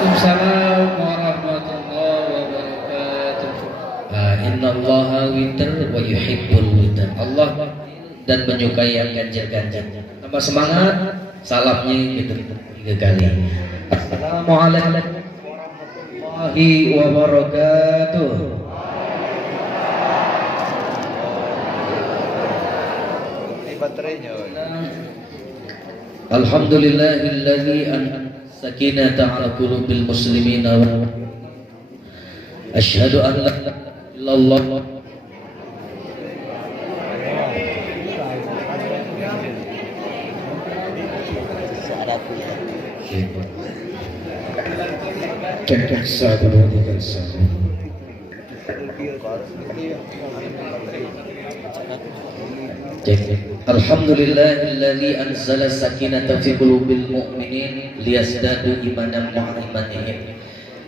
Waalaikumsalam warahmatullahi wabarakatuh. Innallaha witir wa yuhibbul witir. Allah dan menyukai yang ganjil-ganjil. Tambah semangat, salamnya gitu 3 kali. Assalamualaikum warahmatullahi wabarakatuh. Baterainya. Alhamdulillahilladzi sakinata ala qulubil muslimina wa asyhadu an la ilaha illallah Alhamdulillahilladzi anzala sakinata fi qulubil mu'minin liyazdadu imanan ma'a imanihim.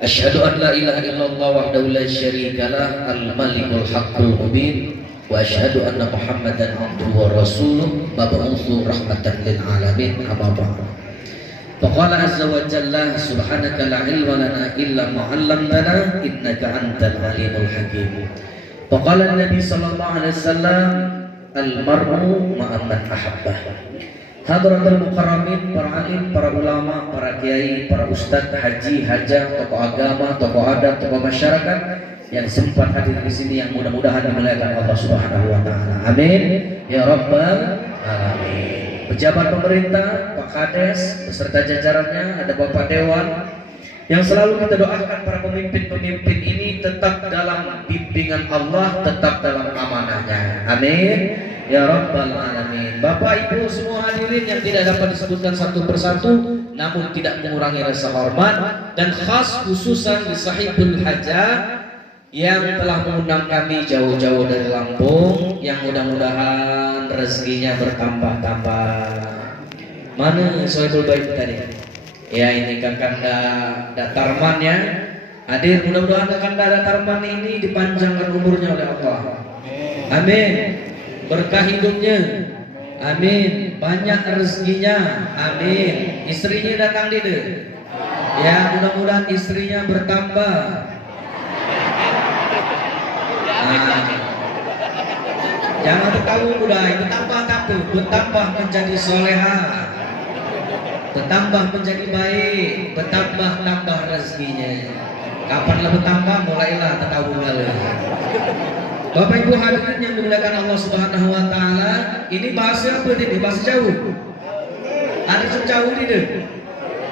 Asyhadu an la ilaha illallah wahdahu la syarikalah al-malikul haqqul mubin wa asyhadu anna Muhammadan abduhu wa rasuluh mab'utsu rahmatan lil alamin amma ba'd. Faqala azza wa jalla subhanaka la ilma lana illa ma 'allamtana innaka antal alimul hakim. Faqala an-nabi sallallahu alaihi wasallam al-mar'u ma'a man ahabbah. Hadratul mukarramin, para alim, para ulama, para kiai, para ustadz, haji, hajah, tokoh agama, tokoh adat, tokoh masyarakat yang sempat hadir di sini, yang mudah-mudahan dimuliakan Allah Subhanahu wa taala. Amin ya rabbal alamin. Pejabat pemerintah, Pak Kades beserta jajarannya, ada Bapak Dewan, yang selalu kita doakan para pemimpin-pemimpin ini tetap dalam bimbingan Allah, tetap dalam amanahnya. Amin ya rabbal alamin. Bapak Ibu semua hadirin yang tidak dapat disebutkan satu persatu, namun tidak mengurangi rasa hormat dan khas khususan di sahibul hajah yang telah mengundang kami jauh-jauh dari Lampung, yang mudah-mudahan rezekinya bertambah-tambah. Mana sahibul bait tadi? Ya, ini Kakanda Datarman ya. Hadir, mudah-mudahan Kakanda Datarman ini dipanjangkan umurnya oleh Allah. Amin. Berkah hidupnya. Amin. Banyak rezekinya. Amin. Istrinya datang dide. Ya, mudah-mudahan istrinya bertambah. Jangan tertawa udah, bertambah menjadi soleha, bertambah menjadi baik, bertambah rezekinya. Kapan lah bertambah, mulailah tertawa lagi. Bapak Ibu hadirin yang dimuliakan Allah Subhanahu wa taala, ini bahasa apa ini? Bahasa jauh. Ada jam jauh ini deh.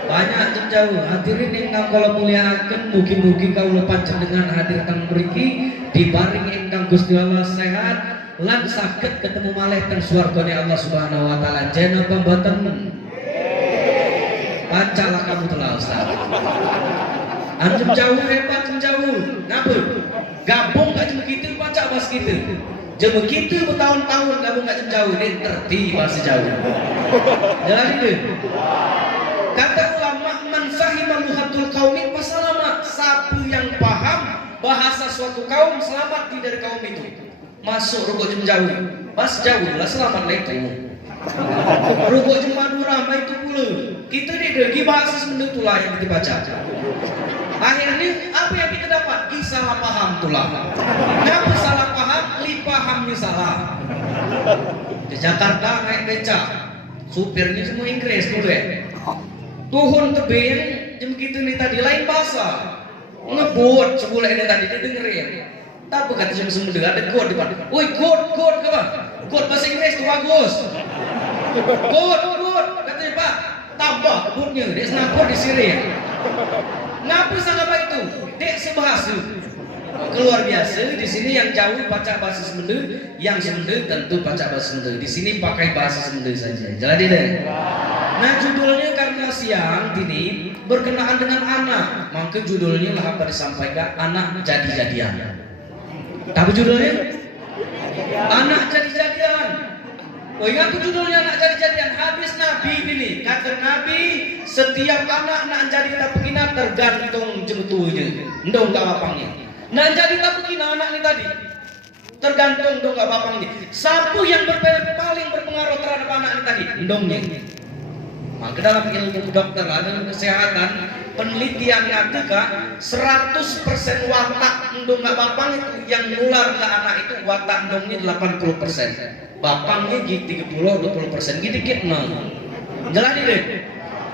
Banyak jam jauh. Hadirin ingkang kula muliakan, mugi-mugi kaula panjenengan hadir teng mriki diparing ingkang Gusti Allah sehat lan saged ketemu malih teng swargane Allah Subhanahu wa taala. Jen apa mboten? Pancalah kamu telah Ustaz. Anjem jauh hebat, jam jauh. Ngapa? Gabung gak cuma gitu, pacak bahas gitu. Cuma gitu bertahun-tahun gabung gak jauh, ini terti bahasa jauh. Jalan itu. Kata ulama, man fahima luhatul qaumi fasalama. Siapa yang paham bahasa suatu kaum, selamat dari kaum itu. Masuk rukuk jam jauh, pas jauh lah selamat lah itu. Rukuk jam Madura itu pula. Kita ni degi bahasa sendiri itulah yang kita baca. Akhirnya apa yang kita dapat? Salah paham tulah. Kenapa salah paham? Li pahamnya salah. Di Jakarta naik beca, supirnya semua Inggris dulu ya. Tuhun tebing jam gitu nih tadi lain bahasa. Ngebut sebulan ini tadi dia dengerin. Tapi kata cuma sendiri ada god di depan. Woi god apa? God bahasa Inggris tuh bagus. God katanya Pak. Tambah kebutnya dia senapur di sini. Ngapa sangat itu? Dek sebahasa. Keluar biasa di sini yang jauh baca bahasa Sunda, yang Sunda tentu baca bahasa Sunda. Di sini pakai bahasa Sunda saja. Jadi deh. Nah judulnya karena siang ini berkenaan dengan anak, maka judulnya lah apa disampaikan anak jadi-jadian. Tapi judulnya anak jadi-jadian. Oh ingat judulnya anak jadi-jadian. Hadis Nabi ini kata Nabi setiap anak nak jadi tak begina tergantung jentuhnya. Ndong tak bapangnya. Nak jadi tak begina anak ini tadi tergantung dong tak bapangnya. Siapa yang paling berpengaruh terhadap anak ini tadi? Ndongnya. Maka dalam ilmu kedokteran dan kesehatan penelitian ngatakan 100% watak endong nggak bapang itu yang nular ke anak itu watak endongnya 80%, bapangnya gitu 30-20%, gitu jelas deh.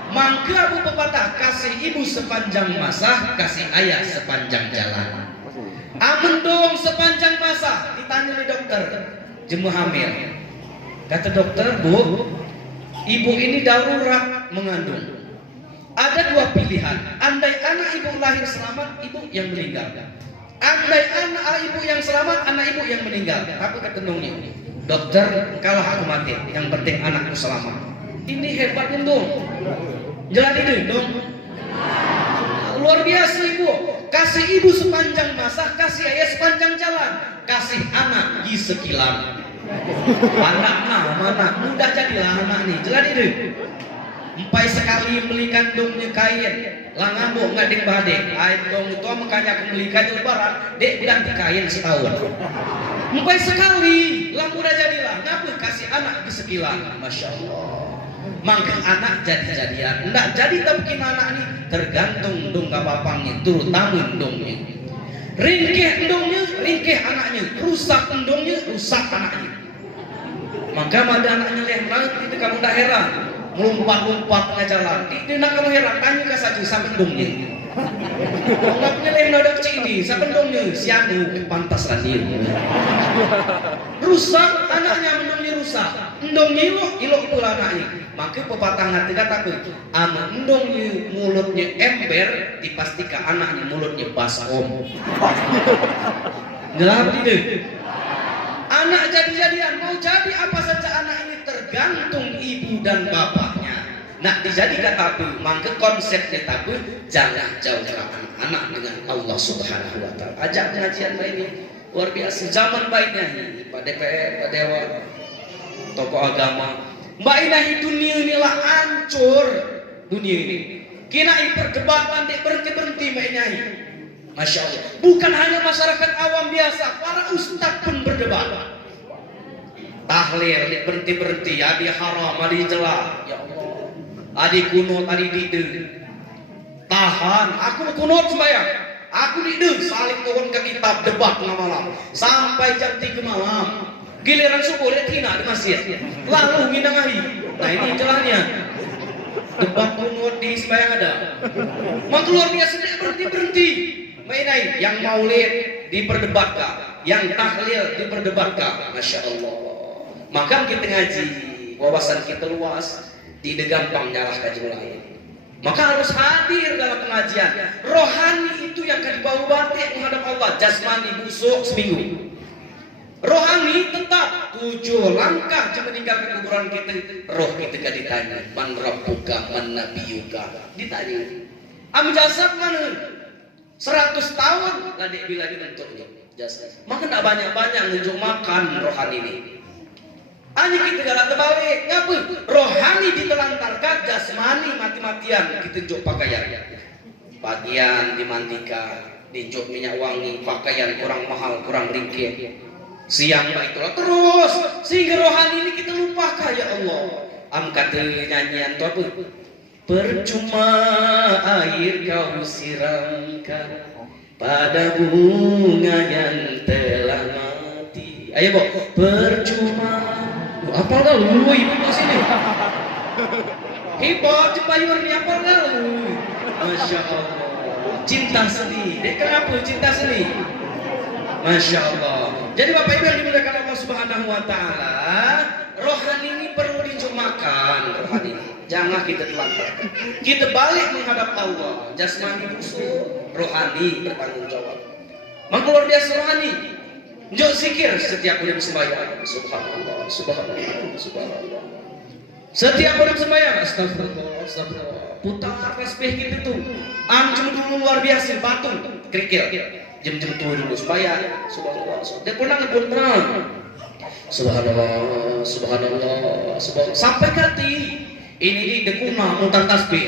Maka Abu pepatah, kasih ibu sepanjang masa, kasih ayah sepanjang jalan. Amun dong sepanjang masa, ditanya nih dokter, jemu hamil. Kata dokter, Bu, ibu ini darurat mengandung. Ada dua pilihan, andai anak ibu lahir selamat, ibu yang meninggal. Andai anak ibu yang selamat, anak ibu yang meninggal. Apa kata dongnya? Dokter, kalah aku mati, yang penting anakku selamat. Ini hebatnya dong. Jelas ini dong. Luar biasa ibu. Kasih ibu sepanjang masa, kasih ayah sepanjang jalan. Kasih anak di sekilan. Anak mana mudah jadilah anak nih. Jelas ini. Empai sekali beli kandungnya kain, langan bu nggak ding badek. Air dong itu makanya aku beli kain lebaran, dek bilang di kain setahun. Empai sekali, lang udah jadilah. Ngapa kasih anak di sekilan? Masya Allah. Mangga anak jadi-jadian, nggak jadi tapi anak ini tergantung dong gak papangnya, turut tamun dongnya. Ringkih dongnya, ringkih anaknya, rusak dongnya, rusak anaknya. Maka ada anaknya lehman itu kamu tak heran, melompat-lompatnya jalan. Itu nak kamu heran, tanya ke saja sampai dongnya. Nggak punya lehman ada kecil ini, sampai dongnya, sianu pantas lah dia. Rusak anaknya, dongnya rusak. Endongnya ilok pula anaknya. Maka pepatah ngati kataku, ama endongnya mulutnya ember, dipastikan anaknya mulutnya baskom. Jelas tidak? Anak jadi-jadian, mau jadi apa saja anak ini tergantung ibu dan bapaknya. Nah dijadi kataku, maka konsepnya taku, jangan jauhkan anak dengan Allah Subhanahu Wa Taala. Ajak pengajian ini luar biasa. Zaman baiknya, Pak DPR, Pak Dewan, tokoh agama. Mbak Inahi dunia inilah hancur dunia ini. Kina perdebatan dek berhenti Mbak Inahi. Masya Allah. Bukan hanya masyarakat awam biasa, para ustadz pun berdebat. Tahlil dek berhenti adi haram, adi jelas. Ya Allah. Adi kunut, adi dide. Tahan. Aku kunut sembahyang. Aku dide saling turun ke kitab debat malam sampai jam 3 malam. Giliran subuh lihat hina di masjid, lalu nginangahi. Nah ini celahnya. Debat kunut di sembahyang ada. Maka luar biasa berhenti. Mainai yang maulid diperdebatkan, yang tahlil diperdebatkan. Masya Allah. Maka kita ngaji, wawasan kita luas, tidak gampang nyalah kaji lain. Maka harus hadir dalam pengajian. Rohani itu yang akan dibawa batik menghadap Allah. Jasmani busuk seminggu. Rohani tetap 7 langkah jika meninggalkan kuburan kita. Roh kita gak ditanya, man rabbuka, man nabiyuka, ditanya. Am jasad mana? 100 tahun lah dia bilang bentuknya jasad. Maka tidak banyak-banyak nunjuk makan rohani ini. Hanya kita gak terbalik. Ngapa? Rohani ditelantarkan, jasmani mati-matian kita tunjuk pakaian. Bagian dimandikan, dijuk minyak wangi, pakaian kurang mahal, kurang ringkih. Siang itulah terus sehingga rohani ini kita lupakan ya Allah. Kata nyanyian itu apa? Percuma air kau siramkan pada bunga yang telah mati. Ayo Bo, percuma. Apa kau lu ibu di sini? Hebat jepayur ni apa kau? Masya Allah. Cinta seni. Kenapa cinta seni? Masya Allah. Jadi Bapak Ibu yang dimuliakan Allah Subhanahu Wa Taala, rohani ini perlu dijumakan. Rohani ini jangan kita telantar. Kita balik menghadap Allah. Jasmani busuk, rohani bertanggung jawab. Maka luar biasa rohani. Jauh zikir setiap bulan sembahyang. Subhanallah, Subhanallah, Subhanallah. Setiap bulan sembahyang, astagfirullah, astagfirullah. Putar tasbih gitu tuh. Anjum dulu luar biasa, batung, kerikil. Jam-jam tua dulu supaya subhanallah. Dia pulang subhanallah, subhanallah, subhanallah. Sampai kati ini di dekuna mutar tasbih.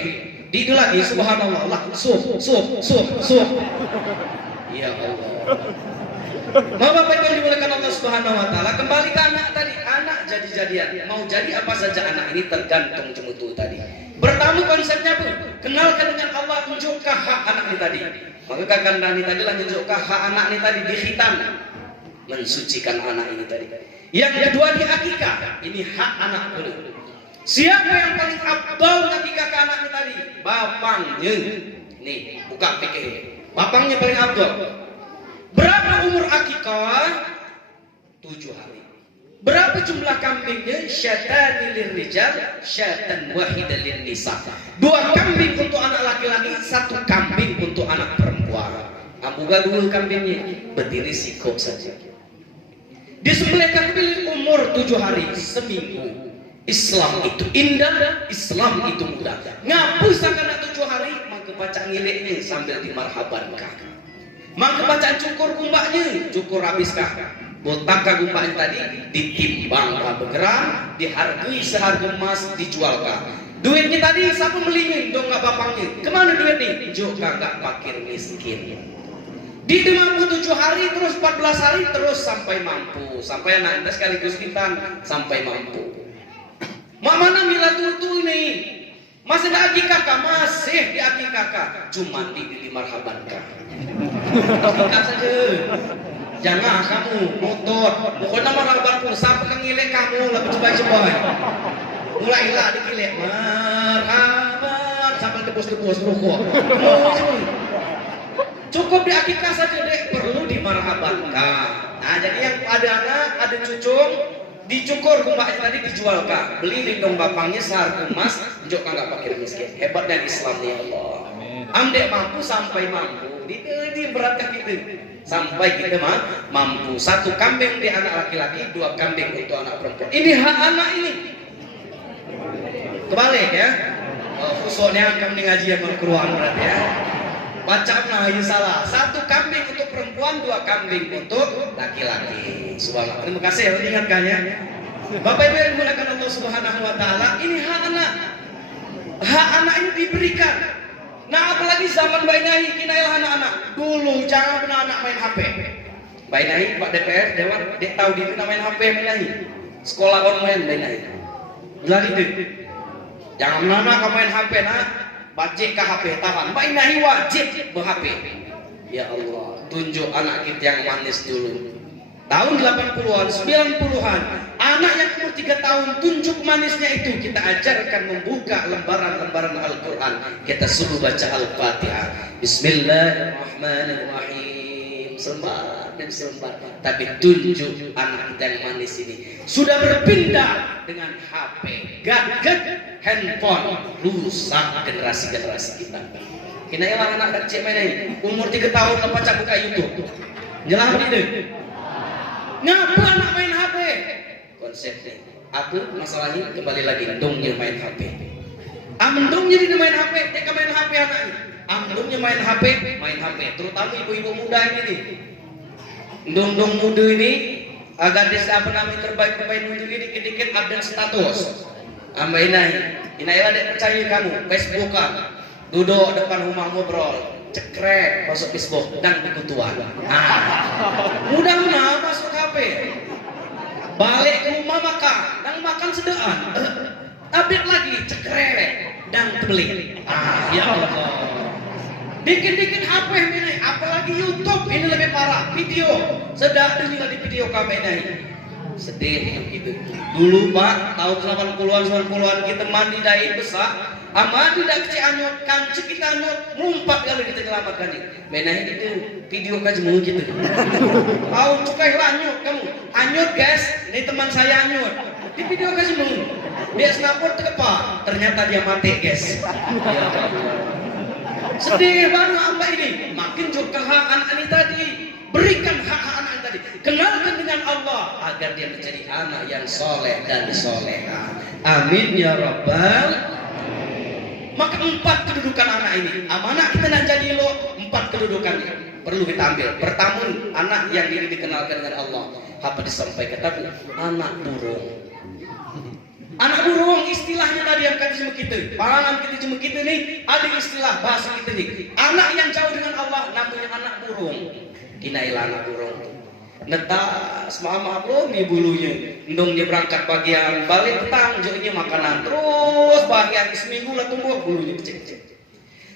Di itu lagi subhanallah, lah suh. Ya Allah. Mau Bapak Ibu dimuliakan Allah Subhanahu Wa Taala, kembali ke anak tadi. Anak jadi-jadian. Mau jadi apa saja anak ini tergantung cemutu tadi. Pertama konsepnya apa? Kenalkan dengan Allah, tunjukkan hak anak ini tadi. Maka kakanda ini tadi lah tunjukkan hak anak ini tadi di khitan, mensucikan anak ini tadi. Yang kedua di akikah, ini hak anak dulu. Siapa yang paling afdal akikah ke anak ini tadi? Bapaknya. Nih, buka pikir. Bapaknya paling afdal. Berapa umur akikah? 7 hari. Berapa jumlah kambingnya? Syatan lirrijal, syatan wahidan linnisa. 2 kambing untuk anak laki-laki, 1 kambing untuk anak perempuan. Ambuga 2 kambingnya, berdiri sikok saja. Disembelih kambing umur 7 hari, seminggu. Islam itu indah, Islam itu mudah. Ngapu sakana 7 hari, maka baca ngileknya sambil dimarhabankah. Maka baca cukur kumbaknya, cukur habiskah. Botak kagumpanya tadi ditimbang berapa gram, dihargai seharga emas, dijualkan. Duitnya tadi siapa melingin dong nggak bapaknya? Kemana duitnya? Juga nggak fakir miskin. Di 57 hari terus 14 hari terus sampai mampu, sampai anak sekaligus bintang sampai mampu. Mak mana mila tutu ini? Masih ada akikah? Masih di akikah. Cuma di marhabankah. Akikah saja. Jangan kamu motor, pokoknya marhaban pun sampai ngilek kamu lah coba-coba. Mulailah dikilek marhaban sampai tebus-tebus rokok. Cukup di akikah saja dek, perlu dimarhabankan. Nah jadi yang ada anak, ada cucung, dicukur kumbaknya tadi dijualkan. Beli lindung bapaknya seharga emas, jok kagak fakir miskin. Hebat dan Islam ya Allah. Amdek mampu sampai mampu. Di beratkah kita? Sampai kita mampu. 1 kambing di anak laki-laki, 2 kambing untuk anak perempuan. Ini hak anak ini. Kebalik ya. Khususnya kambing ngaji yang Al-Quran berarti ya. Baca nah salah. 1 kambing untuk perempuan, 2 kambing untuk laki-laki. Subhanallah. Terima kasih ya diingatkannya. Bapak Ibu yang dimuliakan Allah Subhanahu wa taala, ini hak anak. Hak anak ini diberikan. Nah apalagi zaman Mbak Inahi, kinailah anak-anak. Dulu jangan benar anak main HP. Mbak Inahi, Pak DPR, Dewan, dia tahu diri main HP Mbak Inahi. Sekolah online Mbak Inahi. Jadi itu. Jangan benar anak main HP nak. Bajik ke HP tahan. Mbak Inahi wajib ber-HP. Ya Allah, tunjuk anak kita yang manis dulu. Tahun 80-an, 90-an, anak yang umur 3 tahun, tunjuk manisnya itu kita ajarkan membuka lembaran-lembaran Al-Quran. Kita suruh baca Al-Fatihah. Bismillahirrahmanirrahim. Sembah dan sembah. Tapi tunjuk anak kita yang manis ini. Sudah berpindah dengan HP, gadget, handphone, rusak generasi-generasi kita. Kena yang anak kecil main umur 3 tahun lepas buka YouTube. Jelas begitu. Ngapa anak main HP? Konsepnya apa masalahnya? Kembali lagi dongnya main HP. Amdongnya dia main HP, dia main HP anaknya. Amdongnya main HP, terutama ibu-ibu muda ini nih. Dong muda ini gadis apa namanya terbaik muda ini dikit-dikit update status. Amba Inai ada percaya kamu Facebookan, duduk depan rumah ngobrol. Cekrek masuk Facebook dan bekutuan. Mudah-mudahan masuk HP. Balik ke rumah makan sedaan. Update lagi cekrek dan tebelik. Ya Allah. Dikit-dikit HP ini, apalagi YouTube ini lebih parah. Video sedang dengar di video kami ini. Sedih gitu. Dulu Pak, tahun 80-an 90-an kita mandi dari besar. Ama tidak kecil anyut, kancik kita anyut, ngumpat kali kita nyelamatkan ini. Menahin itu video kaji mulu gitu. Tahu cukai lah anyut kamu, anyut guys, ini teman saya anyut. Di video kaji mulu, dia snapper terkepak, ternyata dia mati guys. Ya, sedih banget apa ini? Makin juga hak anak ini tadi, berikan hak anak ini tadi, kenalkan dengan Allah agar dia menjadi anak yang soleh dan soleha. Amin ya Rabbal. Maka 4 kedudukan anak ini. Amanah kita nak jadi lo 4 kedudukannya perlu kita ambil. Pertama, anak yang ini dikenalkan dengan Allah. Apa disampaikan? Tapi anak burung. Anak burung istilahnya tadi yang kata cuma kita. Parangan kita cuma kita nih ada istilah bahasa kita nih. Anak yang jauh dengan Allah namanya anak burung. Kinailah anak burung. Netas, maaf bro, nih bulunya. Ndongnya berangkat bagian, balik petang, joknya makanan. Terus bagian seminggu lah tumbuh bulunya kecil-kecil.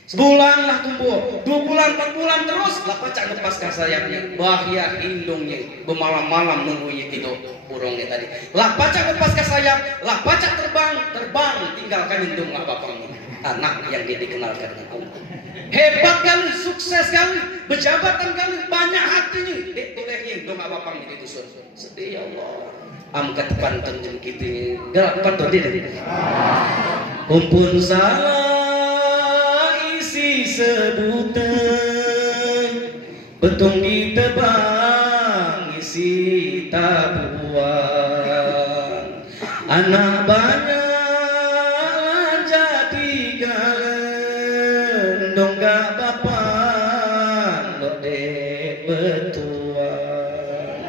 Sebulan lah tumbuh, 2 bulan, 4 bulan terus lah pacak lepaskan sayapnya. Bahaya indungnya, bermalam-malam nunggunya gitu burungnya tadi. Lah pacak lepaskan sayap, lah pacak terbang, tinggalkan indung lah bapaknya. Anak yang dia dikenalkan dengan Allah. Hebat kali, sukses kali, berjabatan kali, banyak hatinya. Dek tulehnya indung lah bapaknya ditusun. Sedih ya Allah. Angkat pantun jam gitu, galak pantun dia. Kumpul salah isi sebutan, betung ditebang isi tabuan. Anak banyak jadi galen, dong gak bapan lo dek betuan.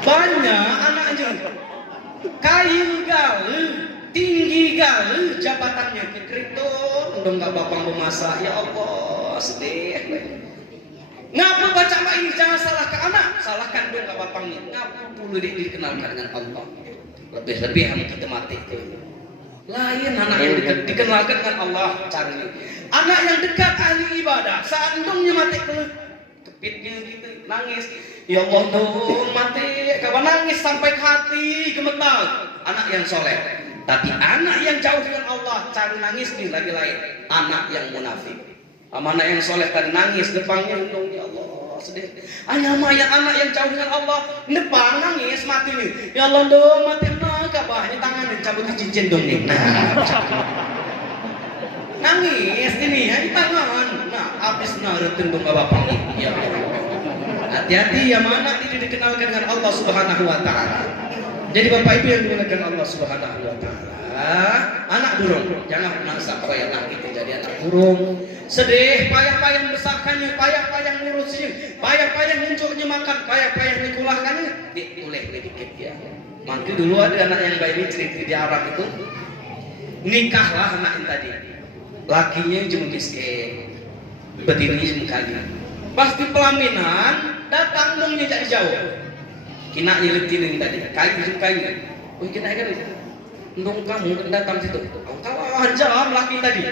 Banyak anaknya kayu galau, tinggi galau, jabatannya ke kripto, dong gak bapang memasak. Ya Allah, sedih. Ngapa baca mak ini? Jangan salahkan anak, salahkan dong gak bapangnya. Ngapa perlu dikenalkan dengan Allah? Lebih-lebih yang kita mati itu. Lain anak yang dikenalkan dengan Allah caranya. Anak yang dekat ahli ibadah, saat dongnya mati kepitnya gitu, nangis. Ya Allah dong mati, kapan nangis sampai ke hati gemetar. Anak yang soleh. Tapi anak yang jauh dengan Allah, cara nangis nih lagi lain. Anak yang munafik. Anak yang soleh tadi nangis depannya, ya Allah sedih. Anak yang jauh dengan Allah, depan nangis mati nih. Ya Allah dong mati nak, kabahnya tangan dan cabut cincin dong nih. Nah, nangis ini ya di tangan. Nah, habis narutin dong bapak nih. Ya Allah. Hati-hati ya mana ini dikenalkan dengan Allah Subhanahu wa taala. Jadi Bapak Ibu yang dimuliakan Allah Subhanahu wa taala, anak burung jangan pernah sampai anak itu jadi anak burung. Sedih, payah-payah membesarkannya, payah-payah ngurusinnya, payah-payah nunjuknya makan, payah-payah nikulahkannya, dituleh dikit ya. Maka dulu ada anak yang bayi cerita di Arab itu, nikahlah anak yang tadi. Lakinya cuma miskin, betinanya cuma kaya. Pasti pelaminan datang dongnya jadi jauh. Kina nyelitin tadi, kayu. Oh kina kan, dong kamu datang situ. Kawan jam laki tadi.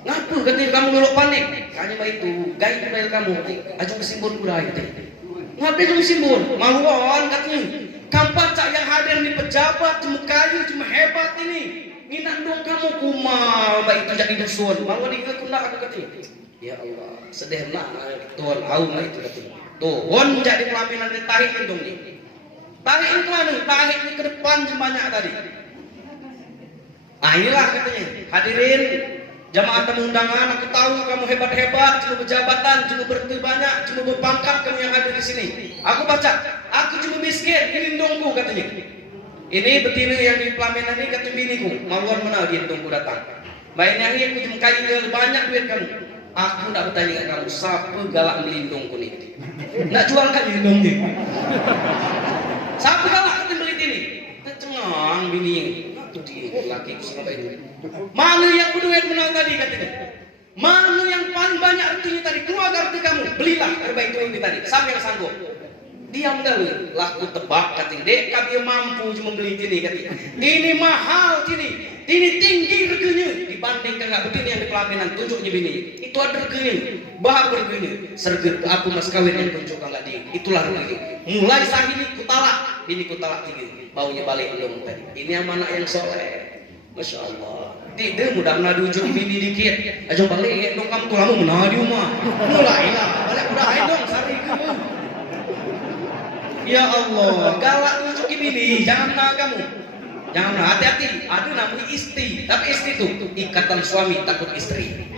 Ngapa ketika kamu ngelok panik? Kayaknya mah itu, gaya kebel kamu. Ajung simbol udah gitu. Ngapa ajung simbol? Maluan katanya. Kampacak yang hadir di pejabat, cuma kayu, cuma hebat ini. Nginan dong kamu kumal, mbak itu jadi dusun. Malu di kekunda aku katanya. Ya Allah, sedih nak Tuhan Allah itu katanya. Tuhan jadi pelaminan di tarik dong nih. Tarik itu mana? Tarik ini ke depan sebanyak tadi. Ah inilah katanya. Hadirin jamaah tamu undangan, aku tahu kamu hebat-hebat, cuma berjabatan, cuma berarti banyak, cuma berpangkat kamu yang ada di sini. Aku baca, aku cuma miskin, ini dongku katanya. Ini betina yang di pelaminan ini kata biniku, maluan mana dia dongku datang. Baiknya ini aku cuma kayu banyak duit kamu. Aku tidak bertanya dengan kamu, siapa galak melindungku nih? Nggak jual kan lindung nih? Siapa galak beli ini? Kecengang bini itu dia laki sampai ini. Mana yang berduit menang tadi katanya? Mana yang paling banyak artinya tadi? Keluar arti kamu, belilah herba itu ini tadi. Siapa yang sanggup? Diam dulu, laku tebak katanya. Dek, kami mampu cuma beli ini katanya. Ini mahal ini tinggi reganya dibandingkan nggak begini yang di pelaminan tunjuknya bini. Itu ada reganya, bahak reganya. Serga aku mas kawin yang tunjukkan nggak di, itulah reganya. Mulai saat ini kutalak, bini kutalak tinggi, baunya balik belum tadi. Ini yang mana yang soleh, masya Allah. Tidak mudah menadu ujung bini dikit, aja balik dong kamu tuh lama menadu mah. Mulailah balik udah dong sari kamu. Ya Allah, galak tunjukin bini, jangan nah kamu. Jangan hati-hati, ada namanya istri, tapi istri itu ikatan suami takut istri.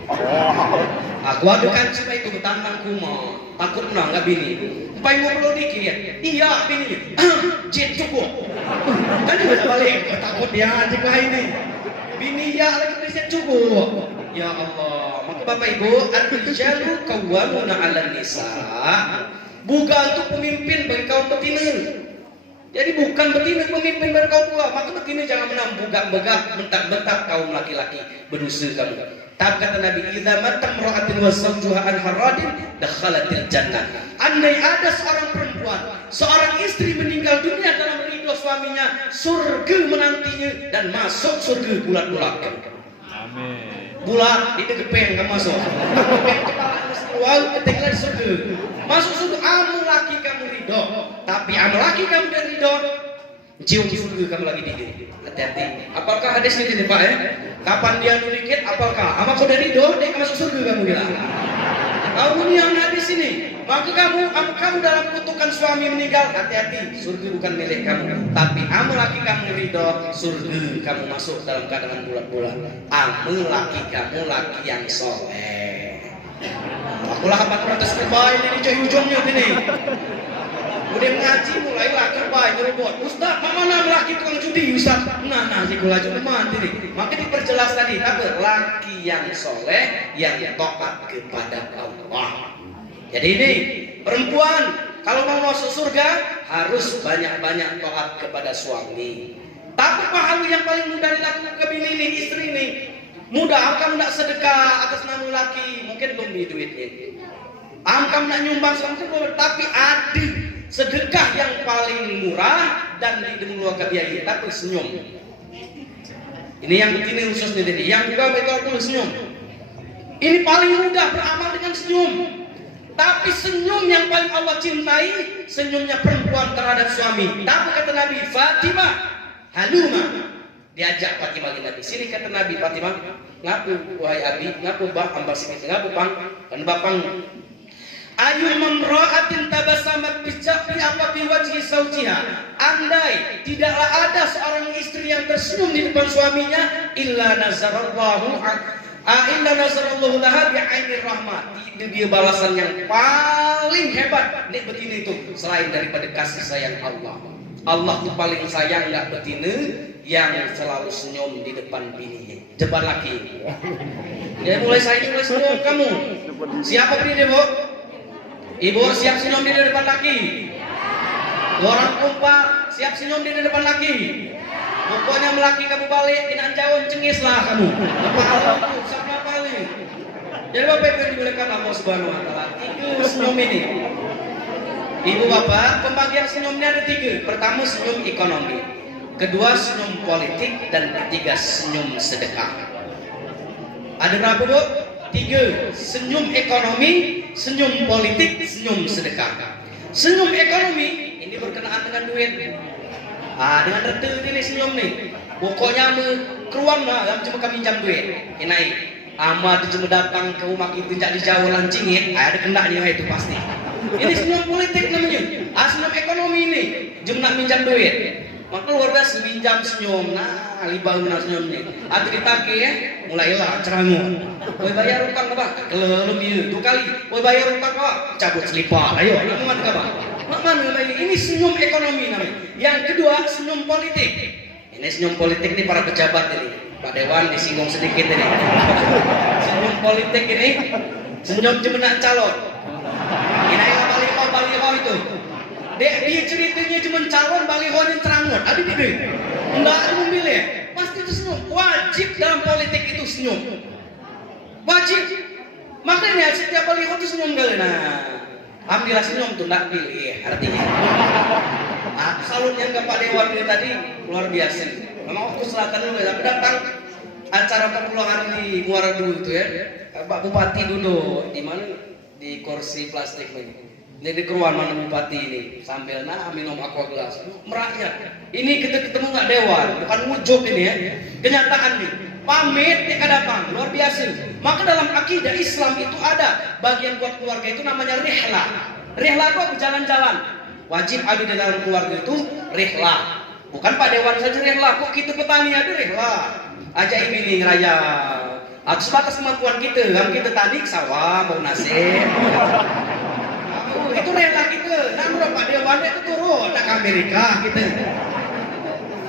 Aku ada kan cuma itu betantang kuma, takut menang nggak bini. Sampai ngobrol dikit, iya bini, jin cukup. Kan juga balik, takut dia aja kah ini. Bini ya lagi prinsip cukup. Ya Allah, maka Bapak Ibu, ar-rijalu qawwamuna 'alan nisa. Bukan untuk pemimpin bagi kaum betina. Jadi bukan betina pemimpin berkau pula, maka betina jangan menang bugak-begak, bentak-bentak kaum laki-laki berdosa kamu. Tapi kata Nabi, idza matam ra'atin wa zawjuha an haradin dakhalatil jannah. Andai ada seorang perempuan, seorang istri meninggal dunia dalam ridho suaminya, surga menantinya dan masuk surga bulat-bulat. Amin. Bulat di gepeng kamu masuk. Gepeng kepala mesti keluar, ketinggalan di surga. Masuk surga, amu laki kamu ridho. Tapi amu laki kamu dan ridho, cium surga kamu lagi dikit. Hati-hati. Apakah hadis ini Pak ya? Kapan dia nulikin? Apakah? Ama kau dari ridho, dia masuk surga kamu bilang. Kamu yang hadis ini. Maka kamu dalam kutukan suami meninggal, hati-hati. Surga bukan milik kamu. Tapi amu laki kamu ridho, surga kamu masuk dalam keadaan bulat-bulat. Amu laki kamu laki yang soleh. Akulah 400 terbaik ini cuy ujungnya ini. Udah mengaji mulailah terbaik nyerobot. Ustaz, mana laki tukang judi Ustaz? Nah si kula cuma mati nih. Maka diperjelas tadi, apa? Laki yang soleh, yang taat kepada Allah. Jadi ini perempuan kalau mau masuk surga harus banyak-banyak taat kepada suami. Tapi pahala yang paling mudah dilakukan ke bini ini, istri ini, mudah kamu nak sedekah atas nama laki, mungkin belum di duitnya. Kamu nak nyumbang sama tapi ada sedekah yang paling murah dan tidak mengeluarkan biaya, tapi senyum. Ini yang begini khusus nih, yang juga betul senyum. Ini paling mudah beramal dengan senyum. Tapi senyum yang paling Allah cintai, senyumnya perempuan terhadap suami. Tapi kata Nabi, Fatimah, haluma. Diajak Fatimah ke Nabi. Sini kata Nabi, Fatimah, ngapu wahai Abi, ngapu bang, ambar sikit, ngapu bang, dan bapang. Ayu mamra'atin tabasamat bijafi apa biwajhi zawjiha. Andai tidaklah ada seorang istri yang tersenyum di depan suaminya, illa nazarallahu laha bi'ainir rahmah. Itu dia balasan yang paling hebat nek betina itu selain daripada kasih sayang Allah. Allah tuh paling sayang enggak betina yang selalu senyum di depan bininya. Depan laki. Dia mulai senyum kamu. Siapa bini dia, Bu? Ibu siap senyum di depan laki. Orang kompak siap senyum di depan laki. Pokoknya melaki kamu balik, kinan jauh cengislah kamu. Apa sama balik. Jadi Bapak Ibu dimuliakan Allah Subhanahu wa taala. 3 senyum ini. Ibu Bapak, pembagian senyumnya ada 3. Pertama senyum ekonomi, kedua senyum politik, dan ketiga senyum sedekah. Ada berapa, Bu? 3. Senyum ekonomi, senyum politik, senyum sedekah. Senyum ekonomi ini berkenaan dengan duit. Dengan rete ini senyum nih. Pokoknya keruang lah, yang cuma kami pinjam duit. Ini ama cuma datang ke rumah itu tidak dijauh lancingin, ada kendaknya itu pasti. Ini senyum politik namanya. Senyum ekonomi ini, cuma nak pinjam duit. Maka luar biasa pinjam senyum, nah libau nak senyum nih. Ada ditagih ya, mulailah ceramu. Woi bayar utang apa? Kalau dia 2 kali, woi bayar utang apa? Cabut selipar. Ayo, kamu ngerti apa? Mana ini senyum ekonomi namanya. Yang kedua senyum politik. Ini senyum politik nih para pejabat ini. Pak Dewan disinggung sedikit ini. Senyum politik ini senyum jemenak calon. Ini yang baliho itu. Dia ceritanya cuma calon balihonya terangun. Ada dia. Enggak ada memilih. Pasti itu senyum. Wajib dalam politik itu senyum. Wajib. Makanya setiap baliho itu senyum kali. Nah, alhamdulillah senyum tuh enggak pilih artinya. Salutnya enggak Pak Dewan ini tadi luar biasa. Memang waktu selatan dulu ya, tapi datang acara 40 hari di Muara dulu itu ya. Pak Bupati dulu di mana di kursi plastik nih. Ini di keruan mana Bupati ini sambil minum aqua gelas merakyat. Ini kita ketemu nggak Dewan, bukan wujud ini ya. Kenyataan nih. Pamit dia datang, luar biasa. Maka dalam akidah Islam itu ada bagian buat keluarga itu namanya rihlah. Rihlah itu berjalan-jalan. Wajib ada di dalam keluarga itu rihlah. Bukan Pak Dewan saja rihlah, kok kita petani ada rihlah. Ajaib ini raya. Atas batas kemampuan kita, kita tani ke sawah, mau nasib. Itu rihlah kita. Namun Pak Dewan itu turun nak ke Amerika kita.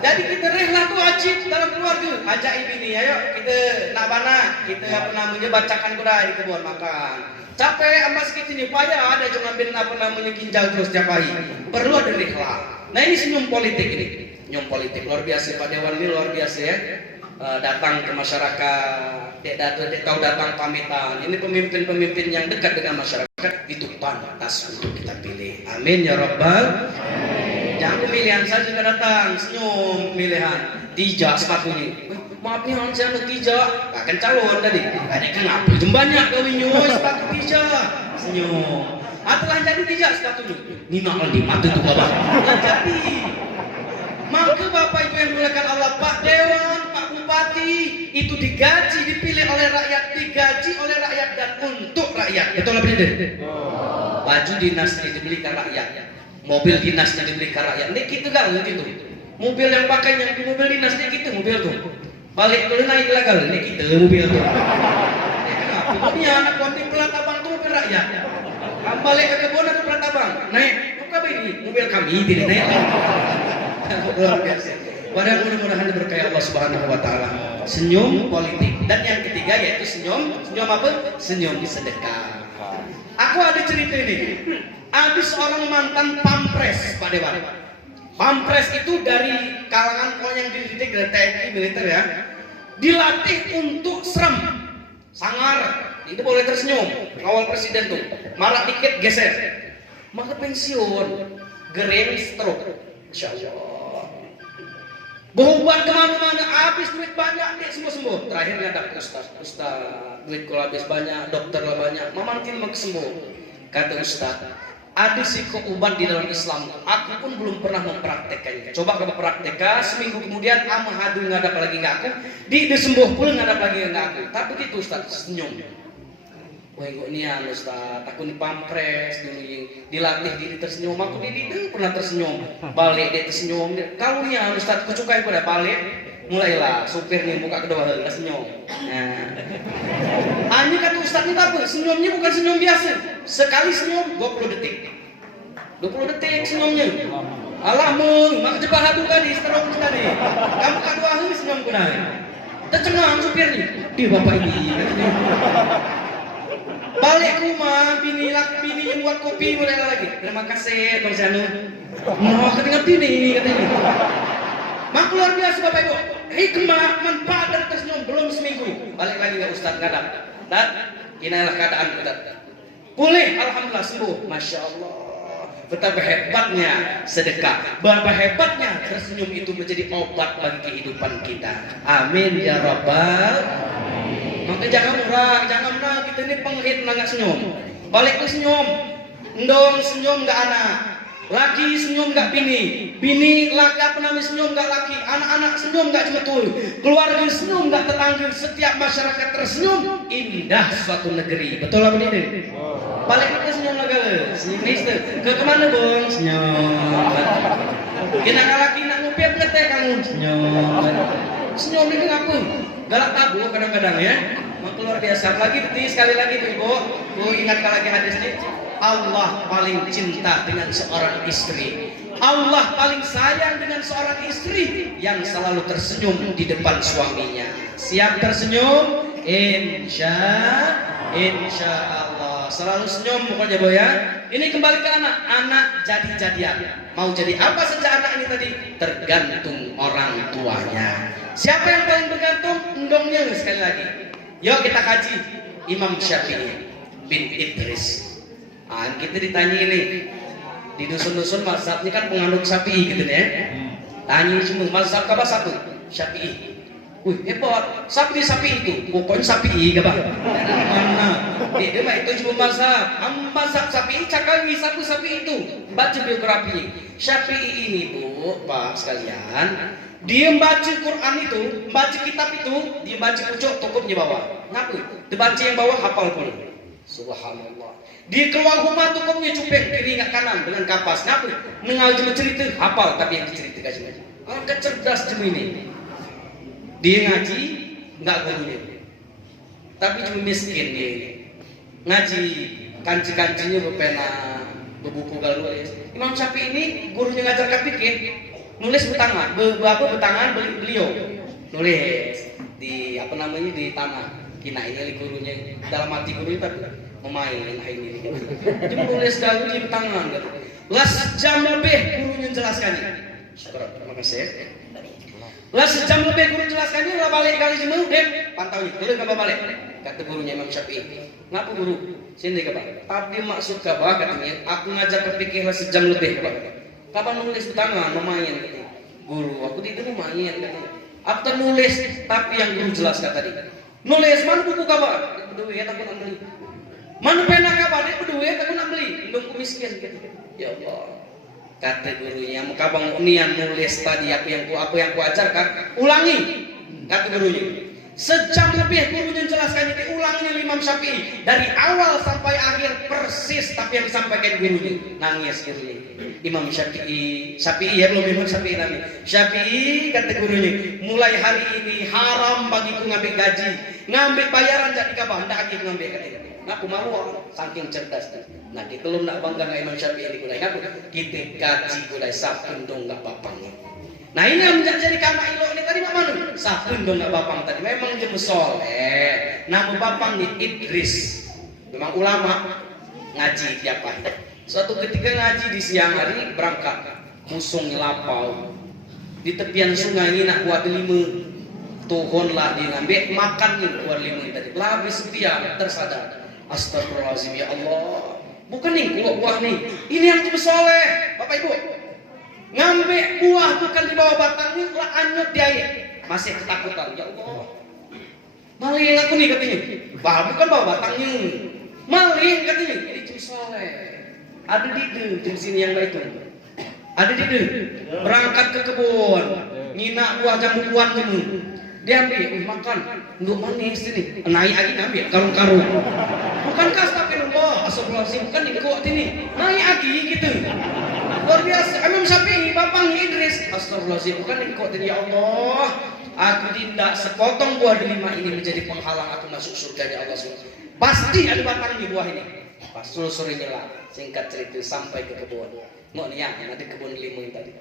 Jadi kita rihlah itu wajib dalam keluarga. Ajaib ini, ayo kita nak mana, kita bacakan kuda di kebun makan. Capek amas kita ini payah ada cuma ngambil ginjal terus tiap hari. Perlu ada rihlah. Nah ini senyum politik ini, senyum politik luar biasa. Pak Dewan ini luar biasa ya. Datang ke masyarakat, kau datang pamitan. Ini pemimpin-pemimpin yang dekat dengan masyarakat itu pantas untuk kita pilih. Amin ya Rabbal. Jangan pemilihan saja juga datang, senyum pemilihan. Tijak sepatunya. Maaf nih orang saya tijak, akan calon tadi. Ada kan apa? Banyak kau nyoi sepatu tijak, senyum. Telah jadi tijak sepatunya. Nina Aldi mati tuh bapak. Telah jadi. Maka Bapak Ibu yang dimuliakan Allah, Pak Dewan, Pak Bupati itu digaji, dipilih oleh rakyat, digaji oleh rakyat dan untuk rakyat. Betul apa tidak? Baju dinasnya dibelikan rakyat, mobil dinasnya dibelikan rakyat. Ini gitu gak? Gitu. Mobil yang pakai yang di mobil dinasnya gitu mobil tuh. Balik dulu naik lagi, ini gitu mobil tuh. Kenapa? Punya anak konti pelat abang tuh mobil rakyat. Balik ke kebun atau pelat abang, naik. Apa ini? Mobil kami tidak naik. Luar biasa. Padahal mudah-mudahan diberkahi Allah Subhanahu wa taala. Senyum politik. Dan yang ketiga yaitu senyum apa? Senyum sedekah. Aku ada cerita ini. Ada seorang mantan pampres, Pak Dewan. Pampres itu dari kalangan orang yang dididik dari TNI militer ya. Dilatih untuk serem, sangar. Itu boleh tersenyum. Awal presiden tuh. Marah dikit geser. Maka pensiun. Gering stroke. Insya Allah. Berobat kemana-mana, habis duit banyak, dia sembuh-sembuh. Terakhir ngadap Ustaz, duit kalau habis banyak, dokter lah banyak, mamantin mau sembuh. Kata Ustaz, ada sih obat di dalam Islam, aku pun belum pernah mempraktekannya. Coba kamu praktekkan, seminggu kemudian ama hadu ngadap lagi nggak aku, di sembuh pun ngadap lagi nggak aku. Tapi gitu Ustaz, senyum. Wah, kok ini Ustaz, aku nih pampres dulu dilatih diri tersenyum, aku dulu pernah tersenyum, balik dia tersenyum. Kalau nih Ustaz, aku suka pada balik, mulailah supir nih buka kedua hari senyum. Nah, ini kata Ustaz ini apa? Senyumnya bukan senyum biasa, sekali senyum 20 detik, 20 detik senyumnya. Alamun, mak jebah hadu tadi, seterong tadi, kamu kedua hari senyum kunai. Tercengang supirnya, di bapak ini. Balik ke rumah, bini yang buat kopi mulai lagi. Terima kasih, Bang Sanu. Mau ketinggalan bini katanya. Mak luar biasa Bapak Ibu. Hikmah, manfaat dari tersenyum belum seminggu. Balik lagi ke Ustaz ngadap. Dan inilah keadaan kita. Pulih, alhamdulillah sembuh. Masya Allah. Betapa hebatnya sedekah. Betapa hebatnya tersenyum itu menjadi obat bagi kehidupan kita. Amin ya Rabbal. Maka jangan murah, kita ini penghit nggak senyum. Balik ke senyum, ndong senyum nggak anak, laki senyum nggak bini laki apa namanya senyum nggak laki, anak-anak senyum nggak cemetul, keluarga senyum nggak tetangga, setiap masyarakat tersenyum, indah suatu negeri. Betul apa ini? Balik ke senyum lagi, senyum mister. Ke kemana bang? Senyum. Kena laki nak ngopi apa teh kamu? Senyum. Senyum ini ngaku. Galak tabu kadang-kadang ya. Maka luar biasa. Sekali lagi Ibu, ingatkan lagi hadis ini. Allah paling cinta dengan seorang istri. Allah paling sayang dengan seorang istri yang selalu tersenyum di depan suaminya. Siap tersenyum? Insya Allah. Selalu senyum pokoknya Bu ya. Ini kembali ke anak jadi-jadian. Mau jadi apa saja anak ini tadi tergantung orang tuanya. Siapa yang paling bergantung? Endongnya sekali lagi. Yuk kita kaji Imam Syafi'i bin Idris. Kita ditanya ini di dusun-dusun mazhabnya kan penganut Syafi'i gitu ya. Tanya semua mazhab apa satu? Syafi'i. Wih hebat. Syafi'i itu. Pokoknya Syafi'i gak bang? Mana? Dia mah itu cuma mazhab. Mazhab Syafi'i cakali satu Syafi'i itu. Baca biografi Syafi'i ini Bu, Pak sekalian. Dia baca Quran itu, baca kitab itu, dia baca pucuk tokopnya bawah. Ngapa? Dia baca yang bawah hafal pun. Subhanallah. Dia keluar rumah tokopnya cupeng kiri nggak kanan dengan kapas. Ngapa? Nengal cuma cerita hafal tapi yang diceritakan cuma. Orang kecerdas cuma ini. Dia ngaji nggak gurunya, tapi cuma miskin dia ini. Ngaji kanci-kancinya berpena, berbuku galuh ya. Imam Syafi'i ini gurunya ngajar kapikir. Nulis bertangan, bertangan beliau nulis di apa namanya di tanah kina ini gurunya dalam hati gurunya tapi Memain hari ini. Dia menulis dahulu di tangan. Lah sejam lebih gurunya jelaskannya. Syukur, terima kasih. Lah sejam lebih guru jelaskannya, lah balik kali jemu, dek pantau itu, dulu kabar balik. Kata gurunya Imam Syafi'i, ngapa guru? Sini kabar. Tapi maksud kabar katanya, aku ngajar kepikir sejam lebih kabar. Kapan nulis di tangan, memain katanya. Guru, aku di rumah main katanya. Aku ternulis, tapi yang guru jelaskan tadi. Nulis, mana buku kabar? Berduit, aku nak beli. Mana pena kabar? Dia berduit, aku nak beli. Indungku miskin katanya. Ya Allah. Kata gurunya, muka bang nian nulis tadi apa yang ku ajarkan, ulangi. Kata gurunya, sejam lebih gurunya jelaskannya, diulanginya Imam Syafi'i dari awal sampai akhir persis, tapi yang disampaikan gurunya nangis gurunya. Imam Syafi'i ya belum Imam Syafi'i namanya. Syafi'i kata gurunya, mulai hari ini haram bagiku ngambil gaji, ngambil bayaran jadi kabar, ndak lagi ngambil katanya. Aku malu saking cerdas. Nah, kita belum nak bangga dengan Imam Syafi'i ini kulai. Kita gaji kulai sapun dong nggak bapangnya. Nah ini yang menjadi kama ilo ini tadi mana? Sapun dong nggak bapang tadi. Memang dia soleh. Nama bapang ni Idris. Memang ulama ngaji tiap hari. Suatu ketika ngaji di siang hari berangkat musung lapau di tepian sungai ini nak buat 5 tuhonlah dia ngambil makan ni buat 5 tadi. Lah habis setia tersadar. Astagfirullahaladzim, ya Allah. Bukan nih buah nih. Ini yang tuh soleh, Bapak Ibu. Ngambil buah bukan di bawah batangnya, lah anyut di air. Masih ketakutan, ya Allah. Maling aku nih katanya. Bah, bukan bawah batangnya. Maling katanya. Ini tuh soleh. Ada di jam sini yang baik itu. Ada di berangkat ke kebun, nginak buah jambu buah jemu. Dia ambil, makan, untuk manis ini. Naik lagi ngambil, karung-karung. Bukankah astagfirullah, astagfirullahaladzim, bukan dikuat ini. Naik lagi gitu. Luar biasa, Imam Syafi'i, bapang Idris. Astagfirullahaladzim, bukan dikuat ini. Ya Allah, aku tidak sepotong buah delima ini menjadi penghalang aku masuk surga di Allah SWT. Pasti ada batangnya buah ini. Pas suruh-suruhnya lah, singkat cerita sampai ke kebun. Mau nih yang ada kebun delima tadi.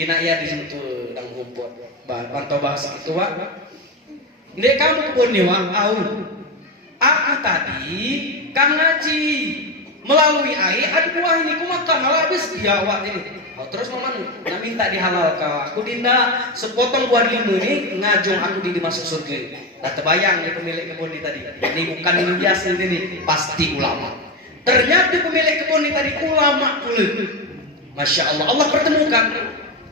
Ina ya di situ dang rumput. Pantau bahasa itu, Pak. Ndek kamu kebun nih, Wak. Aku tadi kan ngaji melalui air ada buah ini ku makan malah habis ya Wak ini. Oh, terus mama nak minta dihalalkan. Aku dinda sepotong buah 5 ini ngajung aku di masuk surga. Nah, terbayang nih pemilik kebun ini tadi. Ini bukan ini biasa ini, pasti ulama. Ternyata pemilik kebun ini tadi ulama pula. Masya Allah, Allah pertemukan.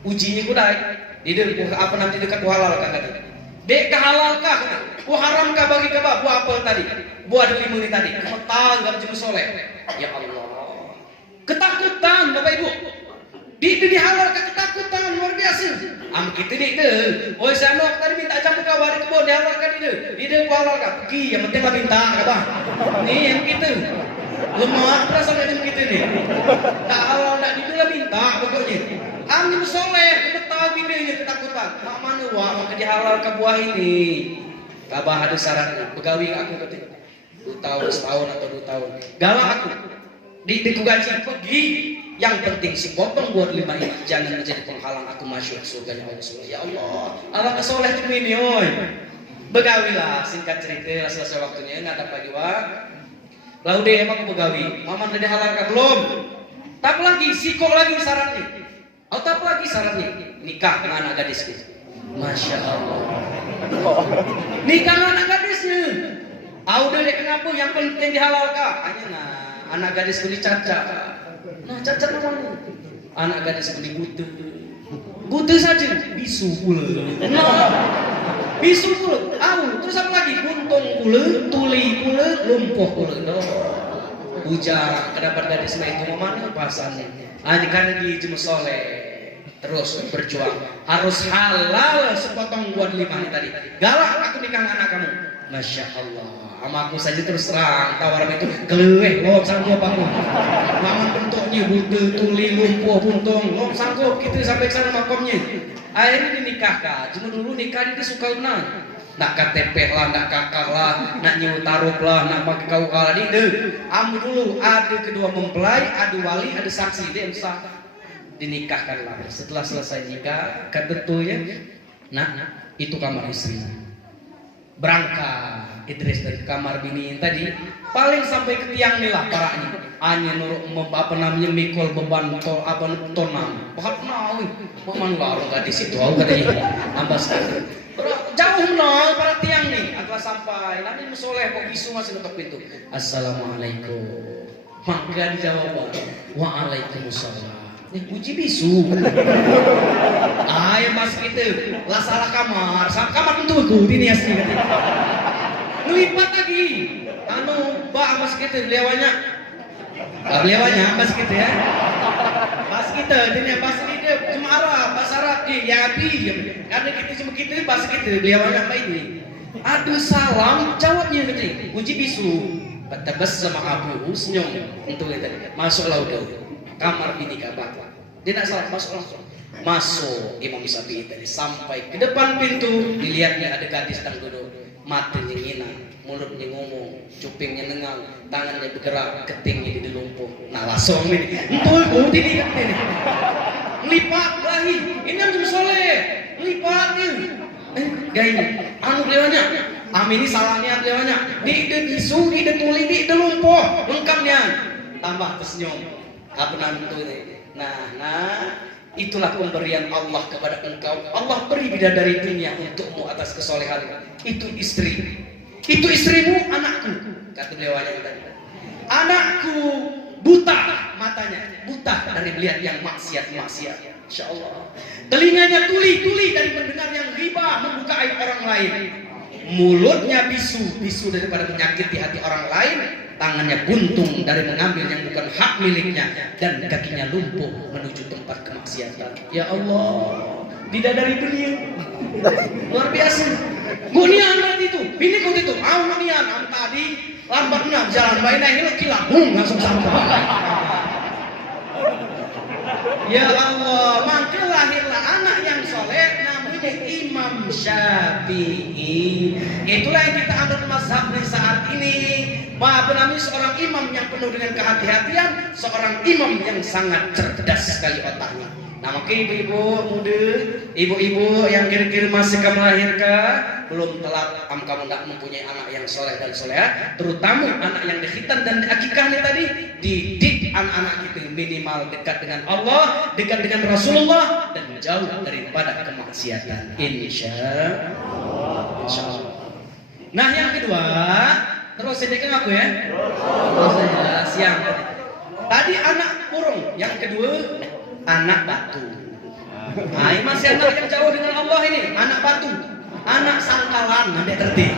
Ujinya ku dai. Di apa nanti dekat halal kakak. Dek kehalalkah? Buah haramkah bagi kau? Buah apa tadi? Buah 5 ini tadi. Kamu tahu gak cuma soleh? Ya Allah. Ketakutan Bapak Ibu. Dihalalkan ketakutan luar biasa. Kita itu. Oh sana tadi minta jamu kau di kebun dihalalkan itu. Dia halalkan. Pergi yang penting lah minta kata. Nih yang gitu. Lemah perasa macam gitu nih. Tak halal tak itu lah minta pokoknya. Amin soleh, kita tahu bidanya ketakutan. Mak mana wah maka dihalalkan buah ini. Kabah ada syaratnya. Begawi aku ketika 2 tahun, setahun atau 2 tahun. Galak aku. Di gaji pergi. Yang penting si potong buat 5 ini jangan menjadi penghalang aku masuk surganya Allah SWT. Ya Allah, Allah kesoleh itu ini oi. Begawi lah, singkat cerita selesai waktunya ngadap lagi wah. Lalu dia emang begawi. Mama udah dihalalkan belum? Tak lagi, sikok lagi syaratnya. Atau apa lagi syaratnya? Nikah dengan anak gadisnya. Masya Allah. Nikah dengan anak gadisnya. Udah deh kenapa? Yang penting dihalalkan. Hanya nah, anak gadisku dicacat. Nah cacat namanya. Anak gadisku dibutuh. Butuh saja. Bisu pula. Nah, bisu pula. Terus apa lagi? Buntung pula, tuli pula, lumpuh pula. Bujang. Kenapa gadisnya itu mana pasannya? Karena di jemu soleh terus berjuang harus halal sepotong buat 5 ini tadi. Galak aku nikah anak kamu. Masya Allah. Sama aku saja terus terang tawaran itu keleweh lo sanggup aku. Mama bentuknya butuh tuli lumpuh buntung lo sanggup kita sampai sana makomnya. Akhirnya dinikahkan. Cuma dulu nikah itu suka menang. Nak KTP lah, nak kakak lah, nak nyewa taruh lah, nak pakai kau kalah ini deh. Amu dulu ada kedua mempelai, ada wali, ada saksi dia bisa dinikahkan lah. Setelah selesai nikah, ketentunya, nah itu kamar istri. Berangkat Idris dari kamar bini tadi paling sampai ke tiang nih lah parahnya. Hanya nurut apa namanya mikul beban tol apa tonam. Bahkan nawi, paman lalu gak di situ aku katanya. Ambas jauh nol para tiang nih. Atau sampai nanti musoleh kok bisu masih nutup pintu. Assalamualaikum. Maka dijawab waalaikumsalam. Uji bisu. Ayo mas gitu. Lah salah kamar. Salah kamar tentu aku ini asli katanya. Ngelipat lagi. Anu mbak mas gitu beliaunya. Beliaunya mas gitu ya. Mas gitu ini pas ini cuma Arab, bahasa Arab ya bi. Karena kita cuma gitu bahasa gitu beliaunya apa ini? Aduh salam jawabnya katanya. Uji bisu. Batabas sama Abu senyum untuk itu masuklah udah kamar bini kabar dia nak salah masuk langsung masuk Imam Syafi'i tadi sampai ke depan pintu dilihatnya ada gadis tang duduk matanya ngina mulutnya ngomong cupingnya nengang tangannya bergerak ketingnya di lumpuh nah langsung ini entul ini ngelipat lagi ini antum soleh ngelipat nih gini anu lewanya Amin ini salahnya lewanya di isu di tuli di lumpuh lengkapnya tambah tersenyum apa nanti ini nah itulah pemberian Allah kepada engkau Allah beri bidadari dunia untukmu atas kesolehan itu istrimu anakku kata lewanya tadi anakku buta matanya buta dari melihat yang maksiat Insya Allah telinganya tuli dari mendengar yang riba membuka aib orang lain mulutnya bisu daripada menyakiti hati orang lain tangannya buntung dari mengambil yang bukan hak miliknya dan kakinya lumpuh menuju tempat kemaksiatan ya Allah bidadari dunia luar biasa gunian berarti itu bini kau itu nian am tadi lambat benar jalan baiknya ini kilahung langsung sampai ya Allah maka lahirlah anak yang soleh namanya Imam Syafi'i itulah yang kita anut mazhab di saat ini apa namanya seorang imam yang penuh dengan kehati-hatian seorang imam yang sangat cerdas sekali otaknya nah maka ibu-ibu muda ibu-ibu yang kira-kira masih kamu melahirkan belum telat kamu tidak mempunyai anak yang soleh dan soleha terutama anak yang dikhitan dan akikahnya tadi didik anak-anak kita minimal dekat dengan Allah dekat dengan Rasulullah dan jauh daripada kemaksiatan insya Allah. Nah yang kedua terus sedikit aku ya terus siang tadi anak burung yang kedua anak batu nah ini masih anak yang jauh dengan Allah ini anak batu anak sangkalan nanti tertib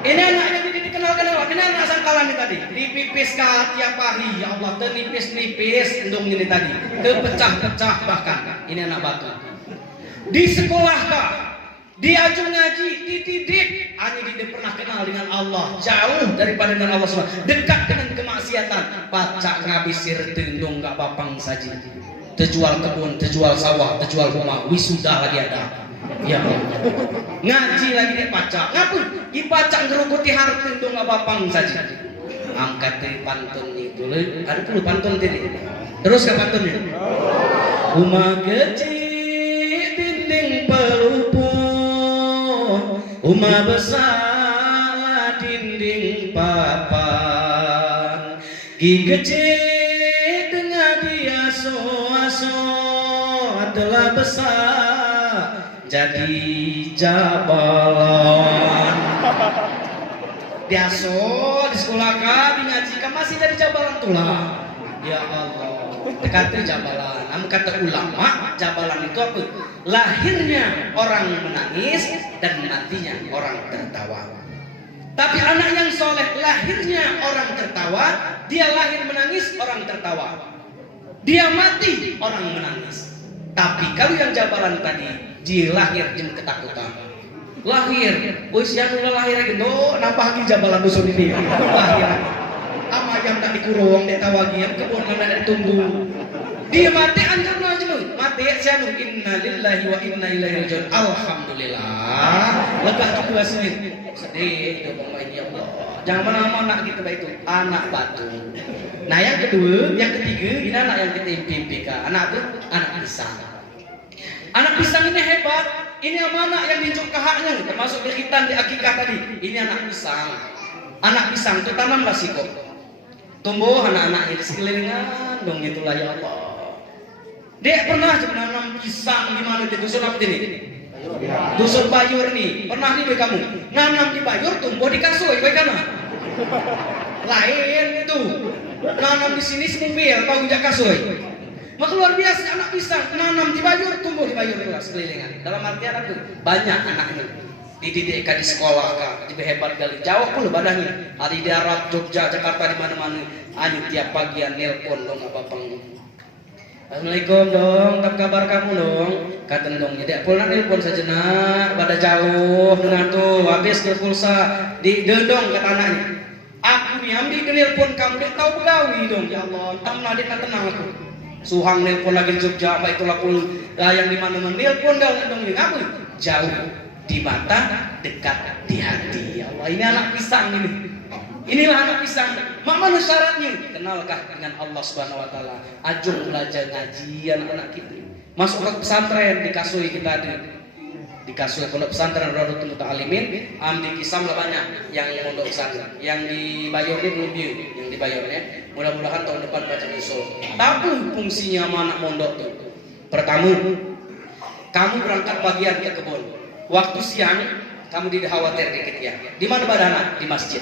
ini anak yang dikenalkan Allah ini anak sangkalan ini tadi dipipis ke tiap hari ya Allah terlipis-lipis endung ini tadi terpecah-pecah bahkan ini anak batu di sekolah kah diajung ngaji, dididik hanya tidak pernah kenal dengan Allah jauh daripada dengan Allah SWT dekat dengan kemaksiatan pacak ngabisir tendung gak papang saja terjual kebun, terjual sawah, terjual rumah wisuda lagi ada ya ngaji lagi dia pacak ngapun dipacak ngerukuti harta tendung gak papang saja angkat dari pantun nih boleh ada dulu pantun tadi terus ke pantunnya rumah kecil dinding pelupu rumah besar dinding papan gigecek dengan dia so-so adalah besar jadi jabalan biasa di sekolah kah di ngaji kah masih jadi jabalan tulang ya Allah dekati jabalan kata ulama jabalan itu apa? Lahirnya orang menangis dan matinya orang tertawa. Tapi anak yang soleh lahirnya orang tertawa, dia lahir menangis orang tertawa. Dia mati orang menangis. Tapi kalau yang jabalan tadi dia lahir dengan ketakutan. Lahir, usia lahir gitu, nampak lagi jabalan dusun ini. Lahir. Ama yang tak dikurung, dia tawagi, yang kebun mana ditunggu. Dia mati anjur aja mati sianu inna lillahi wa inna ilaihi rajiun alhamdulillah lega juga sedih itu pemain ya Allah jangan mana anak kita itu anak batu nah yang kedua yang ketiga ini anak yang kita impi-impikan anak itu anak pisang ini hebat ini amanah yang diunjuk ke haknya, termasuk di khitan, di akikah tadi. Ini anak pisang. Anak pisang itu tanamlah siko. Tumbuh anak-anaknya di sekelilingan dong, gitulah ya Allah. Dia pernah nanam pisang di mana, di dusun apa ini? Dusun Bayur nih. Pernah nih kamu nanam di Bayur, tumbuh di Kasoi, bagaimana? Lain itu. Nanam di sini semobil, tahu jak Kasoi. Maka luar biasa anak pisang, nanam di Bayur, tumbuh di Bayur juga sekelilingan. Dalam artian apa? Banyak anaknya. Dididik di sekolah kah, di hebat kali. Jawab pula badahnya. Ada di darat, Jogja, Jakarta, di mana-mana. Anjing tiap pagi nelpon dong apa pang. Assalamualaikum dong, apa kabar kamu dong? Kata dong, jadi pulang nelpon sejenak, pada jauh dengan tuh, habis ke pulsa, di dedong kata anaknya. Aku nih ambil ke nelpon kamu, dia tahu begawi dong, ya Allah, tamlah dia tenang aku. Suhang nelpon lagi di Jogja, apa itulah pun yang di mana-mana nelpon dong, ngapain? Jauh di mata, dekat di hati. Ya Allah, ini anak pisang ini. Inilah anak pisang. Mana syaratnya? Kenalkah dengan Allah Subhanahu wa taala? Ajung belajar ngaji anak-anak kita. Masuk ke pesantren di Kasui kita ada. Di Kasui pondok pesantren Raudhatul Muta'allimin, di Kisam lah banyak yang pondok pesantren. Yang di Bayur ini belum view, yang di Bayur ya. Mudah-mudahan tahun depan baca usul. Tapi fungsinya anak mondok tuh. Pertama, kamu berangkat bagian ke kebun. Waktu siang kamu tidak khawatir dikit ya. Di mana badana? Di masjid.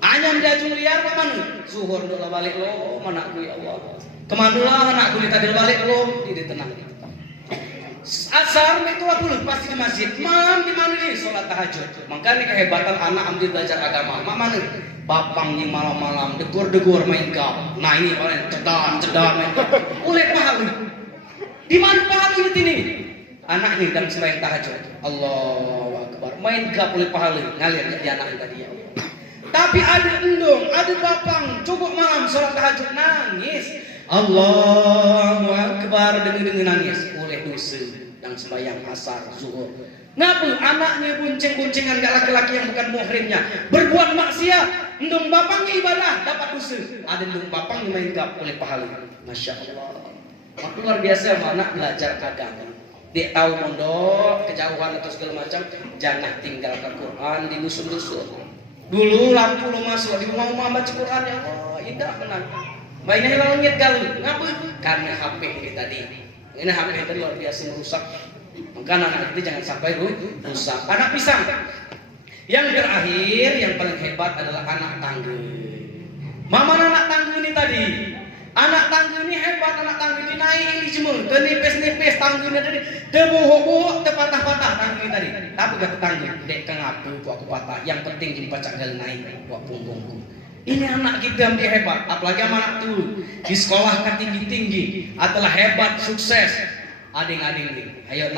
Anyam diajung liar ke mana? Zuhur dulu balik lo, manakku ya Allah. Kemana lah anakku tadi balik lo, tidak tenang. Asar itu aku pasti di masjid. Mam di mana nih? Sholat tahajud. Makanya kehebatan anak ambil belajar agama. Mak mana? Bapang yang malam-malam degur-degur main gap. Nah ini paling cedang main gap. Oleh pahala. Di mana pahala ini? Anak ini dalam selain tahajud. Allahu Akbar. Main gak boleh pahala. Ngalir jadi anak tadi ya. Tapi ada endong, ada bapang, cukup malam sholat tahajud nangis. Allahu Akbar dengan nangis. Oleh dosa dan sembahyang asar zuhur. Ngapa anaknya bunceng-buncengan gak laki-laki yang bukan muhrimnya berbuat maksiat. Endong bapangnya ibadah dapat dosa. Ada endong bapangnya main gak boleh pahala. Masya Allah. Maka luar biasa anak belajar agama. Dia tahu mondok, kejauhan atau segala macam, jangan tinggalkan Quran di dusun-dusun. Dulu lampu lo masuk di rumah-rumah baca Quran ya Allah, indah benar. Mainnya hilang niat galau, ngapa? Karena HP ini tadi. Ini HP tadi luar biasa merusak. Maka anak itu jangan sampai rusak. Anak pisang. Yang terakhir, yang paling hebat adalah anak tangga. Mama anak tangga ini tadi. Anak tangga ini hebat, anak tangga ini naik ini semua, tenipis-nipis tangga ini tadi, terbohok-bohok, terpatah-patah tangga ini tadi. Tapi kata tangga, dek kengapu aku patah. Yang penting dipacak jalan naik, buat punggungku. Ini anak kita yang dia hebat, apalagi anak tuh di sekolah kan tinggi-tinggi, adalah hebat, sukses. Ading-ading nih, ayo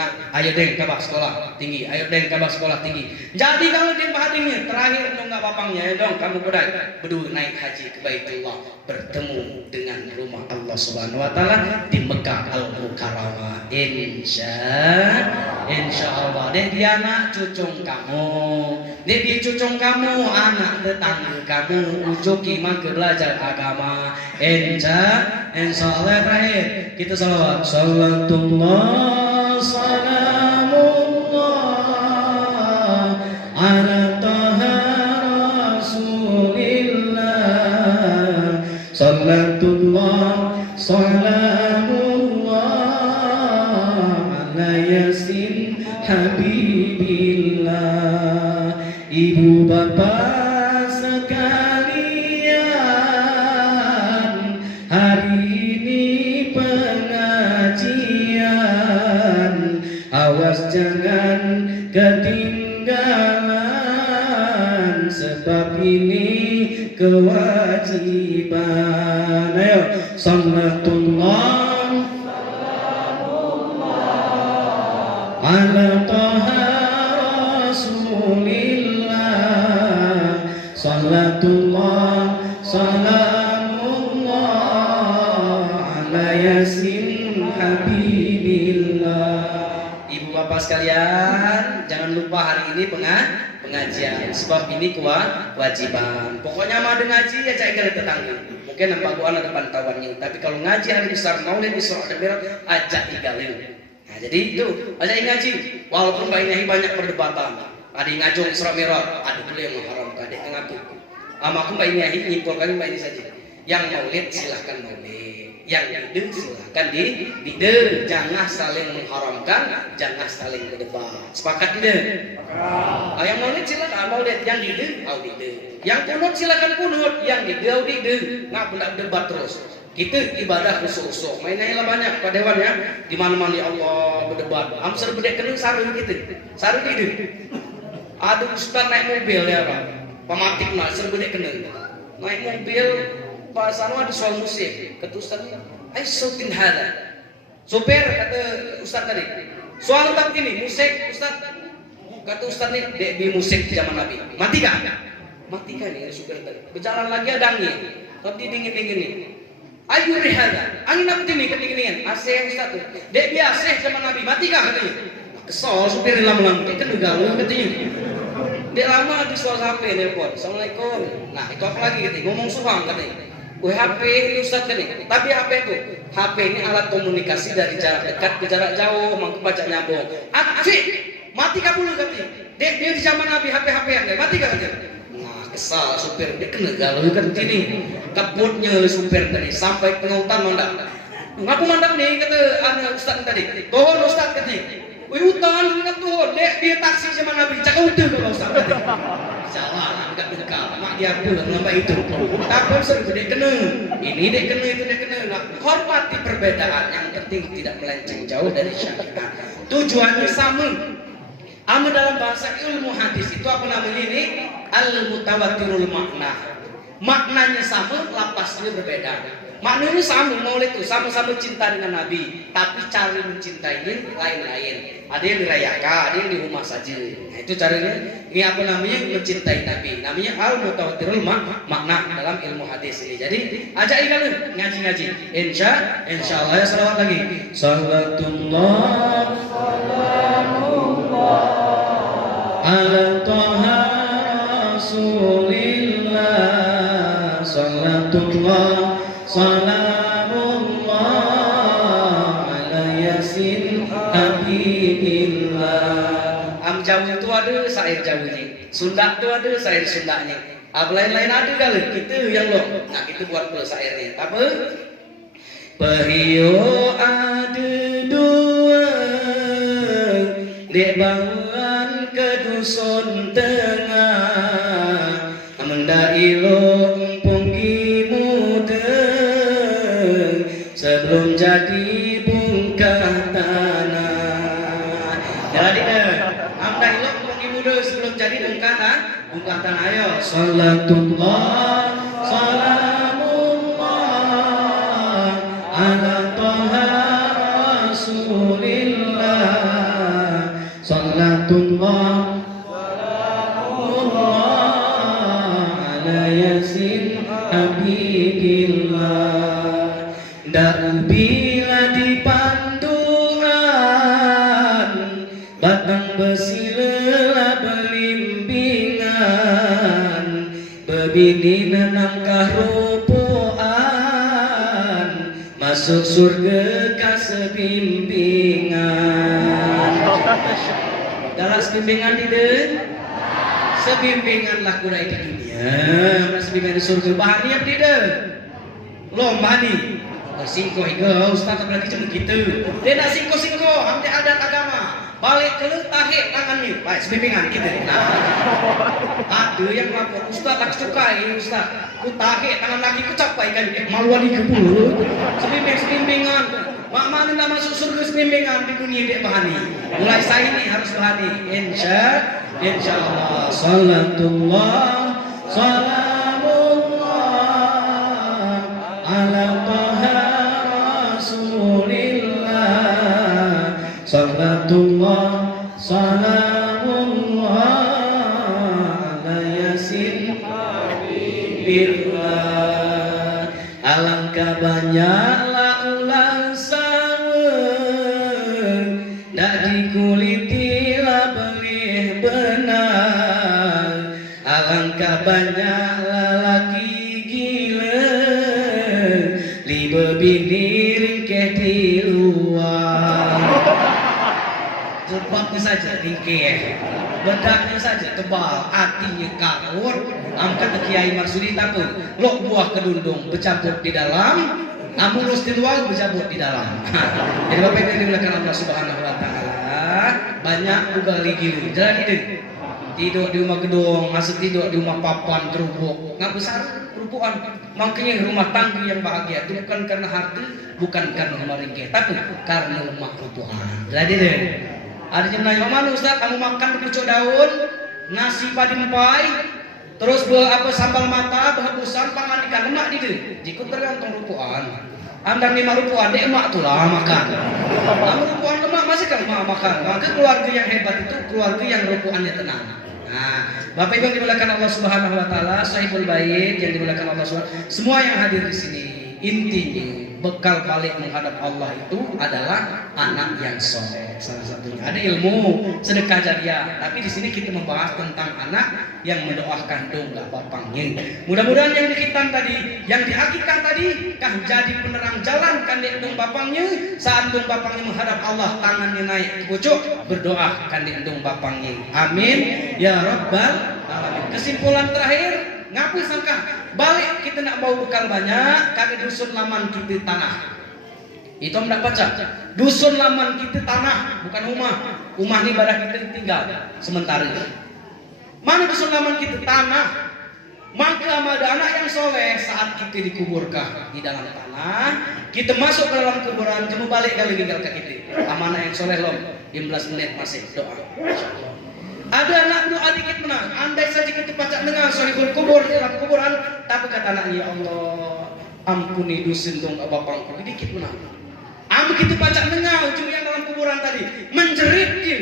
deng kabah sekolah tinggi, ayo deng kabah sekolah tinggi. Jadi kalau deng adingnya terakhir dong nggak bapangnya, ya dong kamu berdua naik haji ke Baitullah, bertemu dengan rumah Allah Subhanahu Wa Taala di Mekah Al Mukarramah. Insya Allah. Dan dia anak cucung kamu, dia cucung kamu, anak tetangga kamu, ujuki maka belajar agama. Insya Allah terakhir kita salawat. Salatullah salamullah ala taha rasulillah. Salatullah salamullah ala yasin habibillah. Ibu bapak sekalian, hari ini pengajian, awas jangan ketinggalan, sebab ini kewajiban. Ayo, salatullah ala taha rasulillah. Salatullah salamullah ala yasin habibillah. Ibu bapak sekalian, jangan lupa hari ini pengajian, sebab ini kewajiban. Pokoknya mah ada ngaji ya cai kali tetangga. Mungkin nampak gua ada pantauannya, tapi kalau ngaji hari besar maulid Isra dan Mi'raj ajak igalin. Nah, jadi itu aja ngaji walaupun baiknya banyak perdebatan. Ada yang ngajong Isra Mi'raj, ada dulu yang mengharamkan, ada yang ngaku. Aku baiknya nyimpulkan baik ini saja. Yang maulid silahkan maulid, yang dide silahkan dide, jangan saling mengharamkan, jangan saling berdebat. Sepakat tidak? Yang maulid silahkan maulid, yang dide, dide. Yang kunut silahkan kunut, yang dide, dide. Nggak pernah debat terus. Kita ibadah khusus-khusus, mainnya lah banyak pada dewan ya. Di mana-mana ya Allah berdebat. Amser bedek kena sarung kita, sarung dide. Ada ustaz naik mobil ya Pak, pematik nak serba dia kena naik mobil pas anu ada soal musik kata ustaznya ai sautin hada sopir kata ustaz tadi soal tak ini musik ustaz kata ustaz ni dek bi musik di zaman Nabi mati kan ini sopir tadi berjalan lagi ada angin tapi dingin ni ayu rihada angin apa ini kedingin AC ustaz tu dek biasa zaman Nabi mati kan katanya kesal sopir lama-lama kita galau katanya. Dia lama di soal HP nelpon. Assalamualaikum. Nah, itu apa lagi katanya? Ngomong suang katanya. HP ini Ustaz katanya. Tapi HP itu, HP ini alat komunikasi dari jarak dekat ke jarak jauh, mangku baca nyambung. Asik, mati kabul katanya. Dia di zaman Nabi HP-HP-an deh, mati katanya. Nah, kesal supir dia kena galau kan sini. Kebutnya supir tadi sampai pengutan mandang. Ngaku mandang nih kata anak Ustaz tadi. Tuhon Ustaz katanya. Wih utan ingat tuh, dia taksi sama Nabi, cakap udah kalau Ustaz tadi. Salah, enggak dekat, mak dia tuh ngambil itu. Tapi sering dia kena, ini dia kena, itu dia kena. Nah, hormati perbedaan, yang penting tidak melenceng jauh dari syariat. Tujuannya sama. Ama dalam bahasa ilmu hadis itu apa namanya ini? Al-mutawatirul makna. Maknanya sama, lapasnya berbeda. Maknanya sama, maulid itu sama-sama cinta dengan Nabi, tapi cara mencintainya lain-lain. Ada yang dirayakan, ada yang di rumah saja. Nah, itu caranya. Ini apa namanya? Mencintai Nabi. Namanya al-mutawatirul makna dalam ilmu hadis ini. Jadi, ajak kalian ngaji-ngaji. Insya Allah ya salawat lagi. Salatullah ala Taha Rasulillah. Salatullah salamullah ala yasin habibillah. Jawa itu ada syair Jawanya, Sunda itu ada syair Sundanya. Lain-lain ada kali kita yang lo. Nah kita buat pula syairnya. Apa? Perio ada dua dek bangun ke dusun tengah mendai lo punggi muda sebelum jadi bungkah tanah. Jadi amdai lo punggi muda sebelum jadi bungkah tanah. Ayo salatullah salamullah ala Taha Rasulillah. Salatullah yasin habibillah. Dan bila dipanduan batang besi lelah belimbingan bebini nangkah rupuan masuk surga kasebimbingan. Dalam sebimbingan tidak sebimbinganlah kurai di dunia, sebimbingan di surga. Bahani apa tidak? Belum bahani. Singko higa, Ustaz apalagi cuma gitu. Dia nak singko, ambil adat agama. Balik ke tahe tangannya, baik sebimbingan kita. Nah, ada yang lapor, Ustaz lagi sukai, Ustaz. Ku tahe tangan laki ku capai kan, maluan di kebul. Sebimbingan. Mak mana nak masuk surga sebimbingan di dunia dia bahani. Mulai saya ini harus bahani. Insya Allah. Salatullah salamullah ala Taha Rasulillah. Salatullah salamullah ala yasin habibillah. Alangkah banyaklah ulang sawah dak dikulitilah belih benar. Alangkah banyak lelaki gila libe bini ringkeh di luar. lebaknya saja ringkih, bedaknya saja tebal, hatinya karut. Kata Kiai Marsudi takut, lok buah kedundung bercampur di dalam, mulus di luar bercampur di dalam. Jadi Bapak Ibu yang dimuliakan Allah Subhanahu Wa Taala, banyak juga gilu. Jalan ide, tidur di rumah gedung, masuk tidur di rumah papan kerupuk, nggak besar kerupukan. Makanya rumah tangga yang bahagia itu bukan karena harta, bukan karena rumah ringkih, tapi karena rumah kerupukan. Jadi deh, ada yang nanya, mana Ustaz kamu makan pucuk daun, nasi padi empai, terus sambal mata, berhabusan, pangan ikan lemak di deh. Jika tergantung rupuan, anda lima rupuan, dek emak tuh lah makan. Kamu rupuan lemak masih kan emak makan. Maka keluarga yang hebat itu keluarga yang rupuannya tenang. Nah, Bapak Ibu yang dimuliakan Allah Subhanahu Wa Taala, Sahibul Bait yang dimuliakan Allah Subhanahu, semua yang hadir di sini, intinya bekal balik menghadap Allah itu adalah anak yang soleh. Salah satunya ada ilmu sedekah jariah, tapi di sini kita membahas tentang anak yang mendoakan dongga bapangnya. Mudah-mudahan yang dikitan tadi, yang diakikah tadi, kah jadi penerang jalan kan dong bapangnya. Saat dong bapangnya menghadap Allah, tangannya naik ke pucuk, berdoa kan dong bapangnya. Amin ya rabbal alamin. Kesimpulan terakhir, ngapain sangka balik kita nak bawa bekal banyak karena dusun laman kita tanah. Itu tidak baca. Dusun laman kita tanah, bukan rumah. Rumah ini ibadah kita tinggal sementara. Mana dusun laman kita tanah? Maka ada anak yang soleh saat kita dikuburkan di dalam tanah, kita masuk ke dalam kuburan, kamu balik kali tinggal ke kita. Amanah yang soleh loh, 15 menit masih doa. Ada anak doa dikit menang. Andai saja kita baca dengar sahibul kubur di dalam kuburan, tapi kata anaknya, ya Allah, ampuni dosa dong bapakku, dikit menang. Amu kita baca dengar ujung yang dalam kuburan tadi menjerit dia.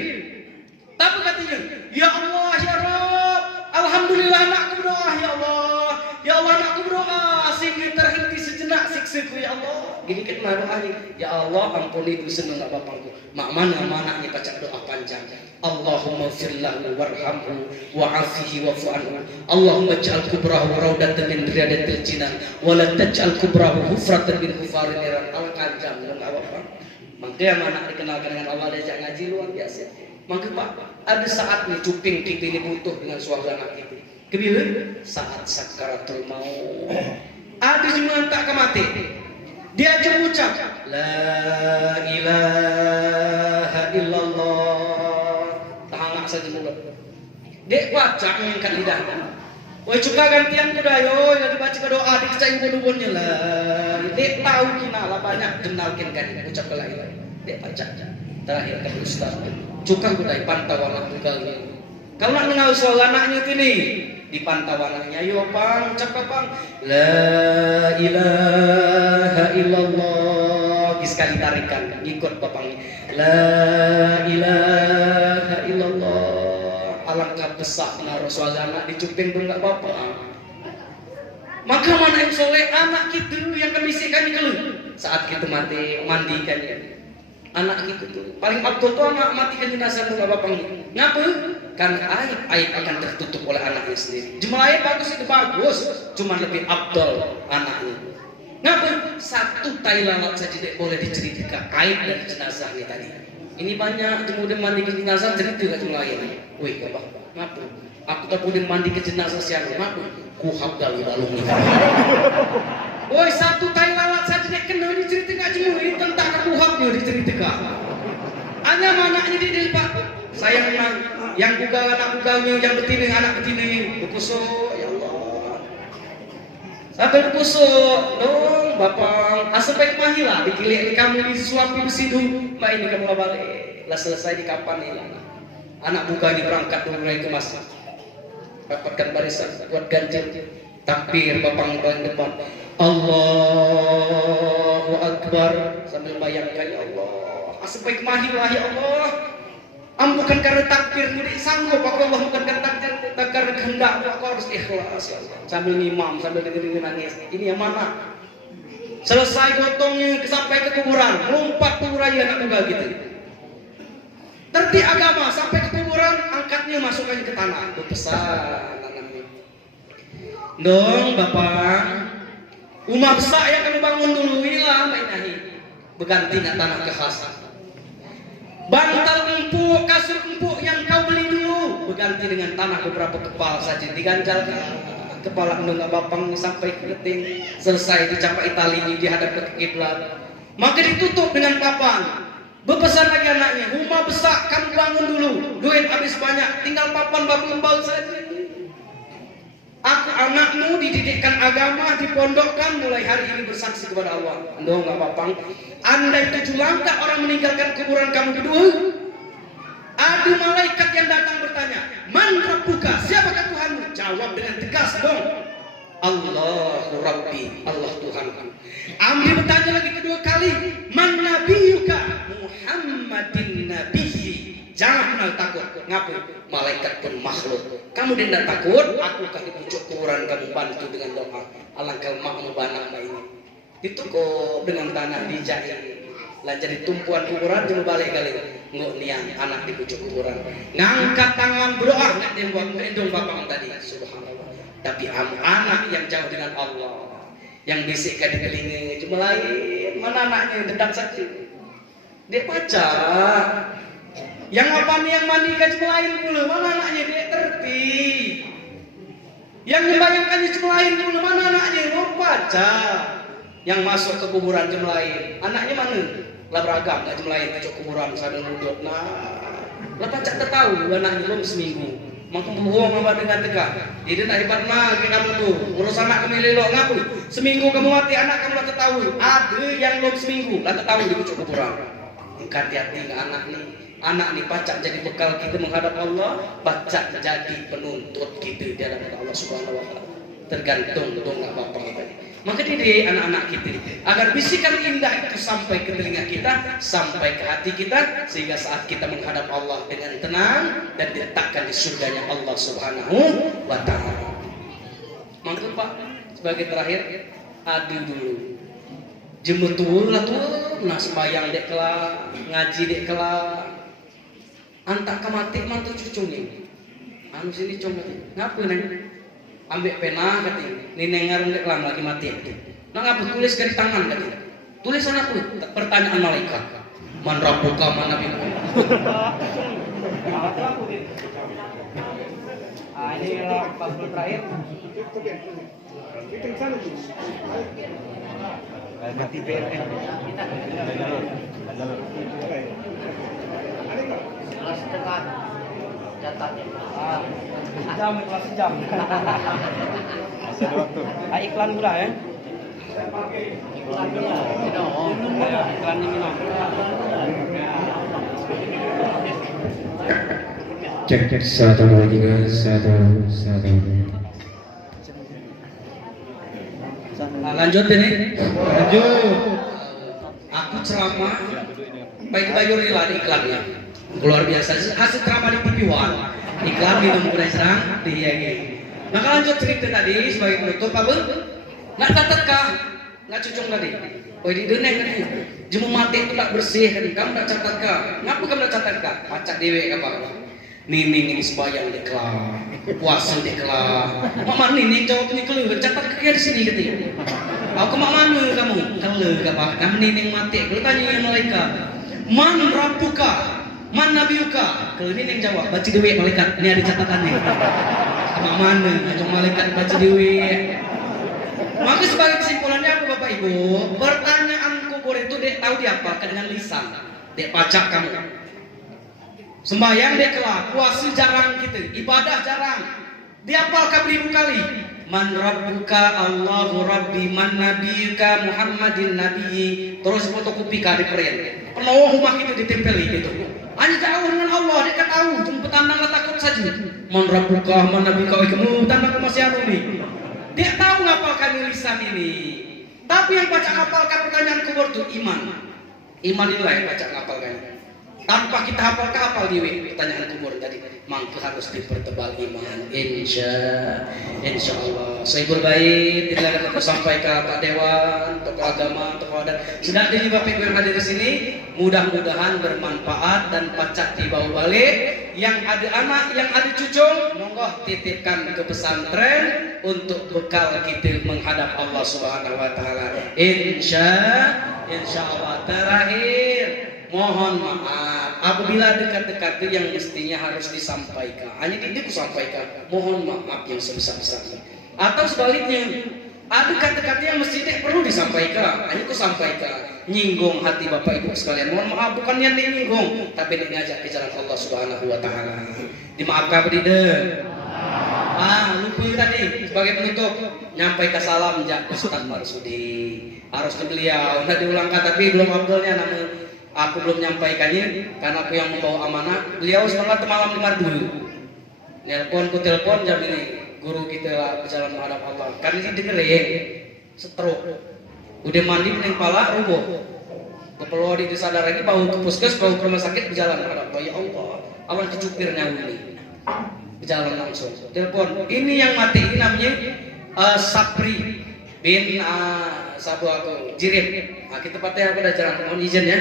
Tapi katanya, ya Allah, ya Rabb, alhamdulillah anakku berdoa, ya Allah, ya Allah anakku berdoa sehingga terhenti sejenak siksaku, ya Allah. Gini kita doanya, ya Allah ampuni dosa dong bapakku. Mak mana anaknya baca doa panjang. Allahumma firlahu warhamhu wa'afihi wa'fu'anhu. Allahumma ja'al kubrahu raudatan min riyadatil jinan wa la taj'al kubrahu hufratan min hufarin niran. Al-Qajam dan apa-apa. Maka yang anak dikenalkan dengan Allah diajak ngaji luar biasa. Maka Pak, ada saatnya cuping kita ini butuh dengan suara anak kita. Kebila saat sakaratul maut. Ada juga tak mati. Dia cuma ucap la ilaha illallah. Saja mulut. Dek baca angkat lidahnya. Woi cuka gantian kuda yo, yang dibaca ke doa dikecai bunuhnya lah. Dek tahu kina lah banyak kenalkin kan ucap kelahiran. Dek baca. Terakhir ke Ustaz. Cuka kuda pantauan kali. Kau nak mengenal soal anaknya kini dipantau anaknya. Yo pang, ucap pang. La ilaha illallah. Sekali tarikan, ikut bapangnya. La ilaha illallah. Alangkah besarnya Rasul anak dicuping pun nggak apa-apa. Maka mana yang soleh anak kita yang kemisikan itu saat kita mati mandikan ya. Anak kita tuh paling abdul tuh anak matikan jenazah tuh nggak apa-apa. Ngapa? Karena aib akan tertutup oleh anaknya sendiri. Jumlahnya bagus itu bagus, cuma lebih abdul anaknya. Ngapa? Satu tai lalat saja tidak boleh diceritakan aib dari jenazah ini tadi. Ini banyak kemudian mandi ke jenazah cerita ke jumlahnya. Wih, apa? Ngapa? Aku tak boleh mandi ke jenazah siapa? Ngapa? Ku hafal balung ini. Woi, satu tai lalat saja tidak kena diceritakan jumlah tentang kuhabnya diceritakan. Hanya manaknya di Pak. Sayang yang buka anak bukanya, yang betina anak betina berkusuk, ya Allah. Sampai berkusuk, dong bapak. Asal baik mahilah, dikilik kamu disuapi besidu. Mbak ini kamu balik, lah selesai di kapan ini? Anak buka ini berangkat mulai ke masjid. Rapatkan barisan, buat ganjil. Takbir bapak paling depan. Allahu Akbar sambil bayangkan ya Allah. Asal baik mahilah ya Allah. Bukan karena takbir mudik sanggup aku Allah, bukan karena takbir, karena kehendak aku harus ikhlas ya Allah. Sambil ngimam, sambil dengerin nangis. Ini yang mana? Selesai gotongnya sampai ke kuburan, lompat kuburan anak muda gitu. Terti agama sampai ke kuburan, angkatnya masukkan ke tanah. Itu besar tanamnya. Dong bapak, rumah besar yang kamu bangun dulu hilang main nahi. Berganti tanah ke khas. Bantal empuk, kasur empuk yang kau beli dulu berganti dengan tanah beberapa kepal saja, diganjal kepala nggak bapang sampai ke keting, selesai dicapai talinya dihadap ke kiblat, maka ditutup dengan papan. Berpesan lagi anaknya, rumah besar kamu bangun dulu, duit habis banyak, tinggal papan babu lembau saja. Aku anakmu dididikkan agama, dipondokkan, mulai hari ini bersaksi kepada Allah. Ando nggak bapang, andai 7 langkah orang meninggalkan kuburan kamu kedua, ada malaikat yang datang bertanya, man rabbuka, siapakah Tuhanmu? Jawab dengan tegas dong, Allahu Rabbi, Allah Tuhanku. Ambil bertanya lagi kedua kali, man nabiyuka? Muhammadin nabiyyi. Jangan kenal takut. Ngapain? Malaikat pun makhluk. Kamu tidak takut? Aku akan di pucuk kuburan kamu bantu dengan doa. Alangkah makmu banyak ini. Ditukup dengan tanah dijahit. Lah jadi tumpuan kuburan cuma balik kali. Nggak niang anak di pucuk kuburan. Ngangkat tangan berdoa. Nggak dibuat ngendong bapak tadi. Subhanallah. Tapi anak yang jauh dengan Allah, yang bisikkan di telinga cuma lain. Mana anaknya dedak saja. Dia baca. Yang apa nih yang mandikan cuma lain pula. Mana anaknya dia tertib. Yang membayangkannya cuma lain pula. Mana anaknya mau baca. Yang masuk ke kuburan cuma lain. Anaknya mana? Lah beragam nggak cuma lain ke kuburan sambil duduk. Nah, lah baca tahu anaknya belum seminggu. Maka bohong apa dengan tegak. Jadi nak hebat mah kamu tuh. Urus anak kamu lelok ngapu. Seminggu kamu mati anak kamu lah tahu. Ada yang belum seminggu lah tahu di pucuk kuburan. Hati-hati anak nih. Anak nih pacak jadi bekal kita menghadap Allah, pacak jadi penuntut kita di hadapan Allah Subhanahu wa taala. Tergantung nggak apa-apa tadi. Maka didik anak-anak kita agar bisikan indah itu sampai ke telinga kita, sampai ke hati kita, sehingga saat kita menghadap Allah dengan tenang dan diletakkan di surganya Allah Subhanahu wa taala. Maka Pak, sebagai terakhir, adu dulu. Jemetul lah tuh, nah sembayang dek kelak, ngaji dek kelak. Antak kemati mantu cucu nih. Anu sini cuma ngapa neng? Ambil pena katanya. Neng ngarung dek kelam lagi mati. Nah ngapa tulis dari tangan katanya. Tulisan aku pertanyaan malaikat. Man rabbuka man nabiyuka. Ini pasal terakhir. Mati BNN. Kelas dekat catatnya kelas jam masih ada waktu. Iklan pula ya, iklan minum. Cek 1 2 3 1 1. Lanjut ini. Lanjut. Aku ceramah baik bayur di iklannya. Luar biasa. Hasil ceramah di TV One. Iklan minum kuda serang dihiangi. Maka lanjut cerita tadi sebagai penutup apa? Nggak catat kah? Nggak cucung tadi. Oh di deneng tadi. Jemu mati itu tak bersih kan? Kamu nggak catat kah? Ngapa kamu nggak catat kah? Pacak dewe apa? Nining ini sembahyang di kelam, puasa di kelam. Mak Nining jawab ini keluar. Catat kaki di sini gitu. Aku mak mana kamu? Kalau apa? Kamu Nining mati. Kalau tanya malaikat, man rabbuka? Man nabiyuka? Kalau ini yang jawab, baca duit malaikat. Ini ada catatannya. Mak mana? Ajong malaikat baca duit. Maka sebagai kesimpulannya apa Bapak Ibu? Pertanyaan kubur itu dek tahu diapakan dengan lisan. Dek pacak kamu. Sembahyang dek kelak, puasa jarang kita, ibadah jarang. Diapalkan beribu kali. Man rabbuka Allahu Rabbi, man nabiyuka Muhammadin nabiyyi. Terus fotokopi di print. Penuh rumah itu ditempeli gitu. Hanya jauh dengan Allah, dia kan tahu. Cuma petandang takut saja. Man rabbuka, man nabiyuka, kamu tandang masih anu nih. Dia tahu ngapalkan lisan ini. Tapi yang baca ngapalkan pertanyaan kubur itu iman. Iman inilah yang baca ngapalkan. Tanpa kita hafal di pertanyaan kubur tadi, maka harus dipertebal iman. Insya Allah. Sohibul Bait, tidak akan aku sampaikan Pak Dewan, tokoh agama, tokoh adat. Sudah di Bapak Ibu yang hadir di sini, mudah-mudahan bermanfaat dan pacak dibawa balik. Yang ada anak, yang ada cucu, monggo titipkan ke pesantren untuk bekal kita menghadap Allah Subhanahu wa taala. Insya Allah. Terakhir, mohon maaf apabila dekat-dekat itu yang mestinya harus disampaikan, hanya tidak sampaikan, mohon maaf yang sebesar-besarnya. Atau sebaliknya, ada kata-kata yang mesti tidak perlu disampaikan, hanya ku sampaikan, nyinggung hati bapak ibu sekalian. Mohon maaf, bukan yang nyinggung, tapi ngajak ke jalan Allah Subhanahu Wa Taala. Dimaafkan tidak? Lupa tadi sebagai penutup, nyampaikan salam jak Ustaz Marsudi. Harusnya beliau udah diulangkan tapi belum abdulnya, namun aku belum nyampaikannya karena aku yang membawa amanah. Beliau semangat malam 52. Nelpon ku telepon jam ini, guru kita berjalan menghadap Allah. Kan ini dengerin, stroke. Udah mandi pening pala rubuh. Perlu disadar lagi bau ke puskes, bau ke rumah sakit berjalan menghadap Allah. Ya Allah, awan kecupirnya ini. Berjalan langsung. Telepon. Ini yang mati ini namanya Sapri bin Sabu aku Jirim. Kita patah aku dah jarang mohon izin ya.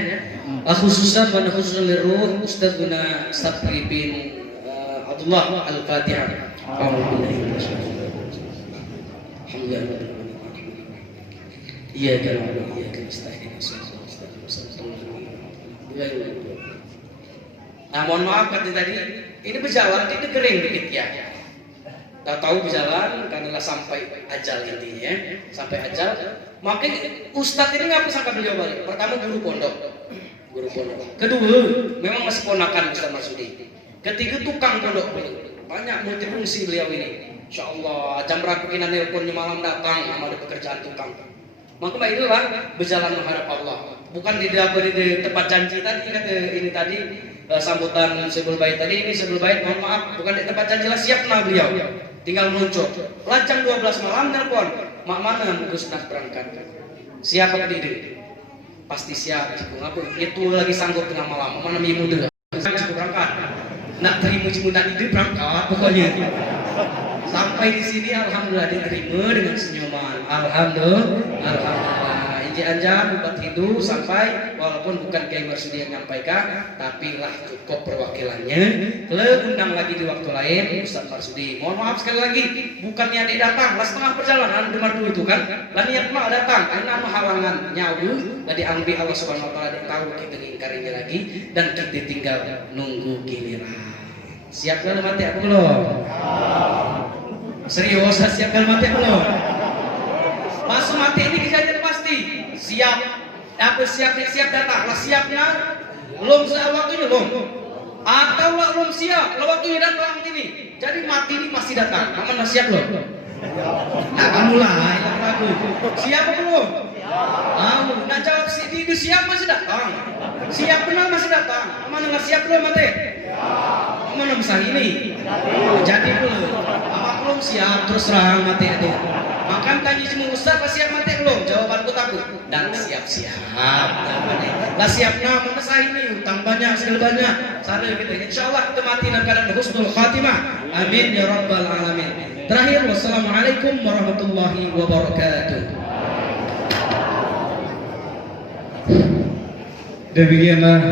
Khususan pada khususan liruh Ustaz guna Sapri bin Abdullah Al-Fatihah. Alhamdulillah. Iya kalau iya kita nasta'in. Nah mohon maaf kata tadi ini berjalan ini kering dikit ya. Tahu berjalan karena sampai ajal intinya, sampai ajal. Makanya Ustadz ini ngapain sangka beliau balik? Pertama guru pondok. Kedua memang masih ponakan Ustadz Marsudi. Ketiga tukang pondok beliau. Banyak multifungsi beliau ini. Insya Allah jam berapa kita nelponnya malam datang sama ada pekerjaan tukang. Maka itulah berjalan menghadap Allah. Bukan di tempat janji tadi kata ini tadi sambutan sebelum bait tadi ini sebelum bait mohon maaf bukan di tempat janji lah siap nah beliau. Tinggal muncul. Jam 12 malam telepon. Mak mana Gus nak berangkat? Siap apa tidak? Pasti siap. Apa? Itu lagi sanggup tengah malam. Mana mi muda? Cukup berangkat. Nak terima cimudan itu berangkat pokoknya. Sampai di sini alhamdulillah diterima dengan senyuman. Alhamdulillah. Inji anja buat hidup sampai walaupun bukan Kiai Marsudi yang menyampaikan, tapi lah cukup perwakilannya. Kalau undang lagi di waktu lain Ustaz Marsudi. Mohon maaf sekali lagi, bukannya dia datang, lah setengah perjalanan dengar dulu itu kan. Lah niat mah datang, karena halangan nyawu, lah diambil Allah Subhanahu Wa Taala dia tahu kita ngingkarinya lagi dan kita tinggal nunggu giliran. Siap kalau mati aku belum? Serius, siap kalau mati belum? Masuk mati ini kejadian pasti. Siap. Apa siap datang? Lah siapnya belum waktunya belum. Atau belum siap, lah waktunya datang ini. Jadi mati ini pasti datang. Mana siap belum? Nah kamu lah yang ragu. Siap apa belum? Kamu. Nah jawab itu siap masih datang. Siap benar masih datang. Mana nggak siap belum mati? Mana besar ini? Jadi belum. Apa belum siap terus terang mati itu. Makan tanya semua Ustaz pas siap mati belum? Jawabanku takut. Dan siap-siap. Lah siapnya mana sah ini? Utang banyak, segala banyak. Saril kita. Insyaallah kita mati dalam keadaan husnul khatimah. Amin ya rabbal alamin. Terakhir wassalamualaikum warahmatullahi wabarakatuh. Demikianlah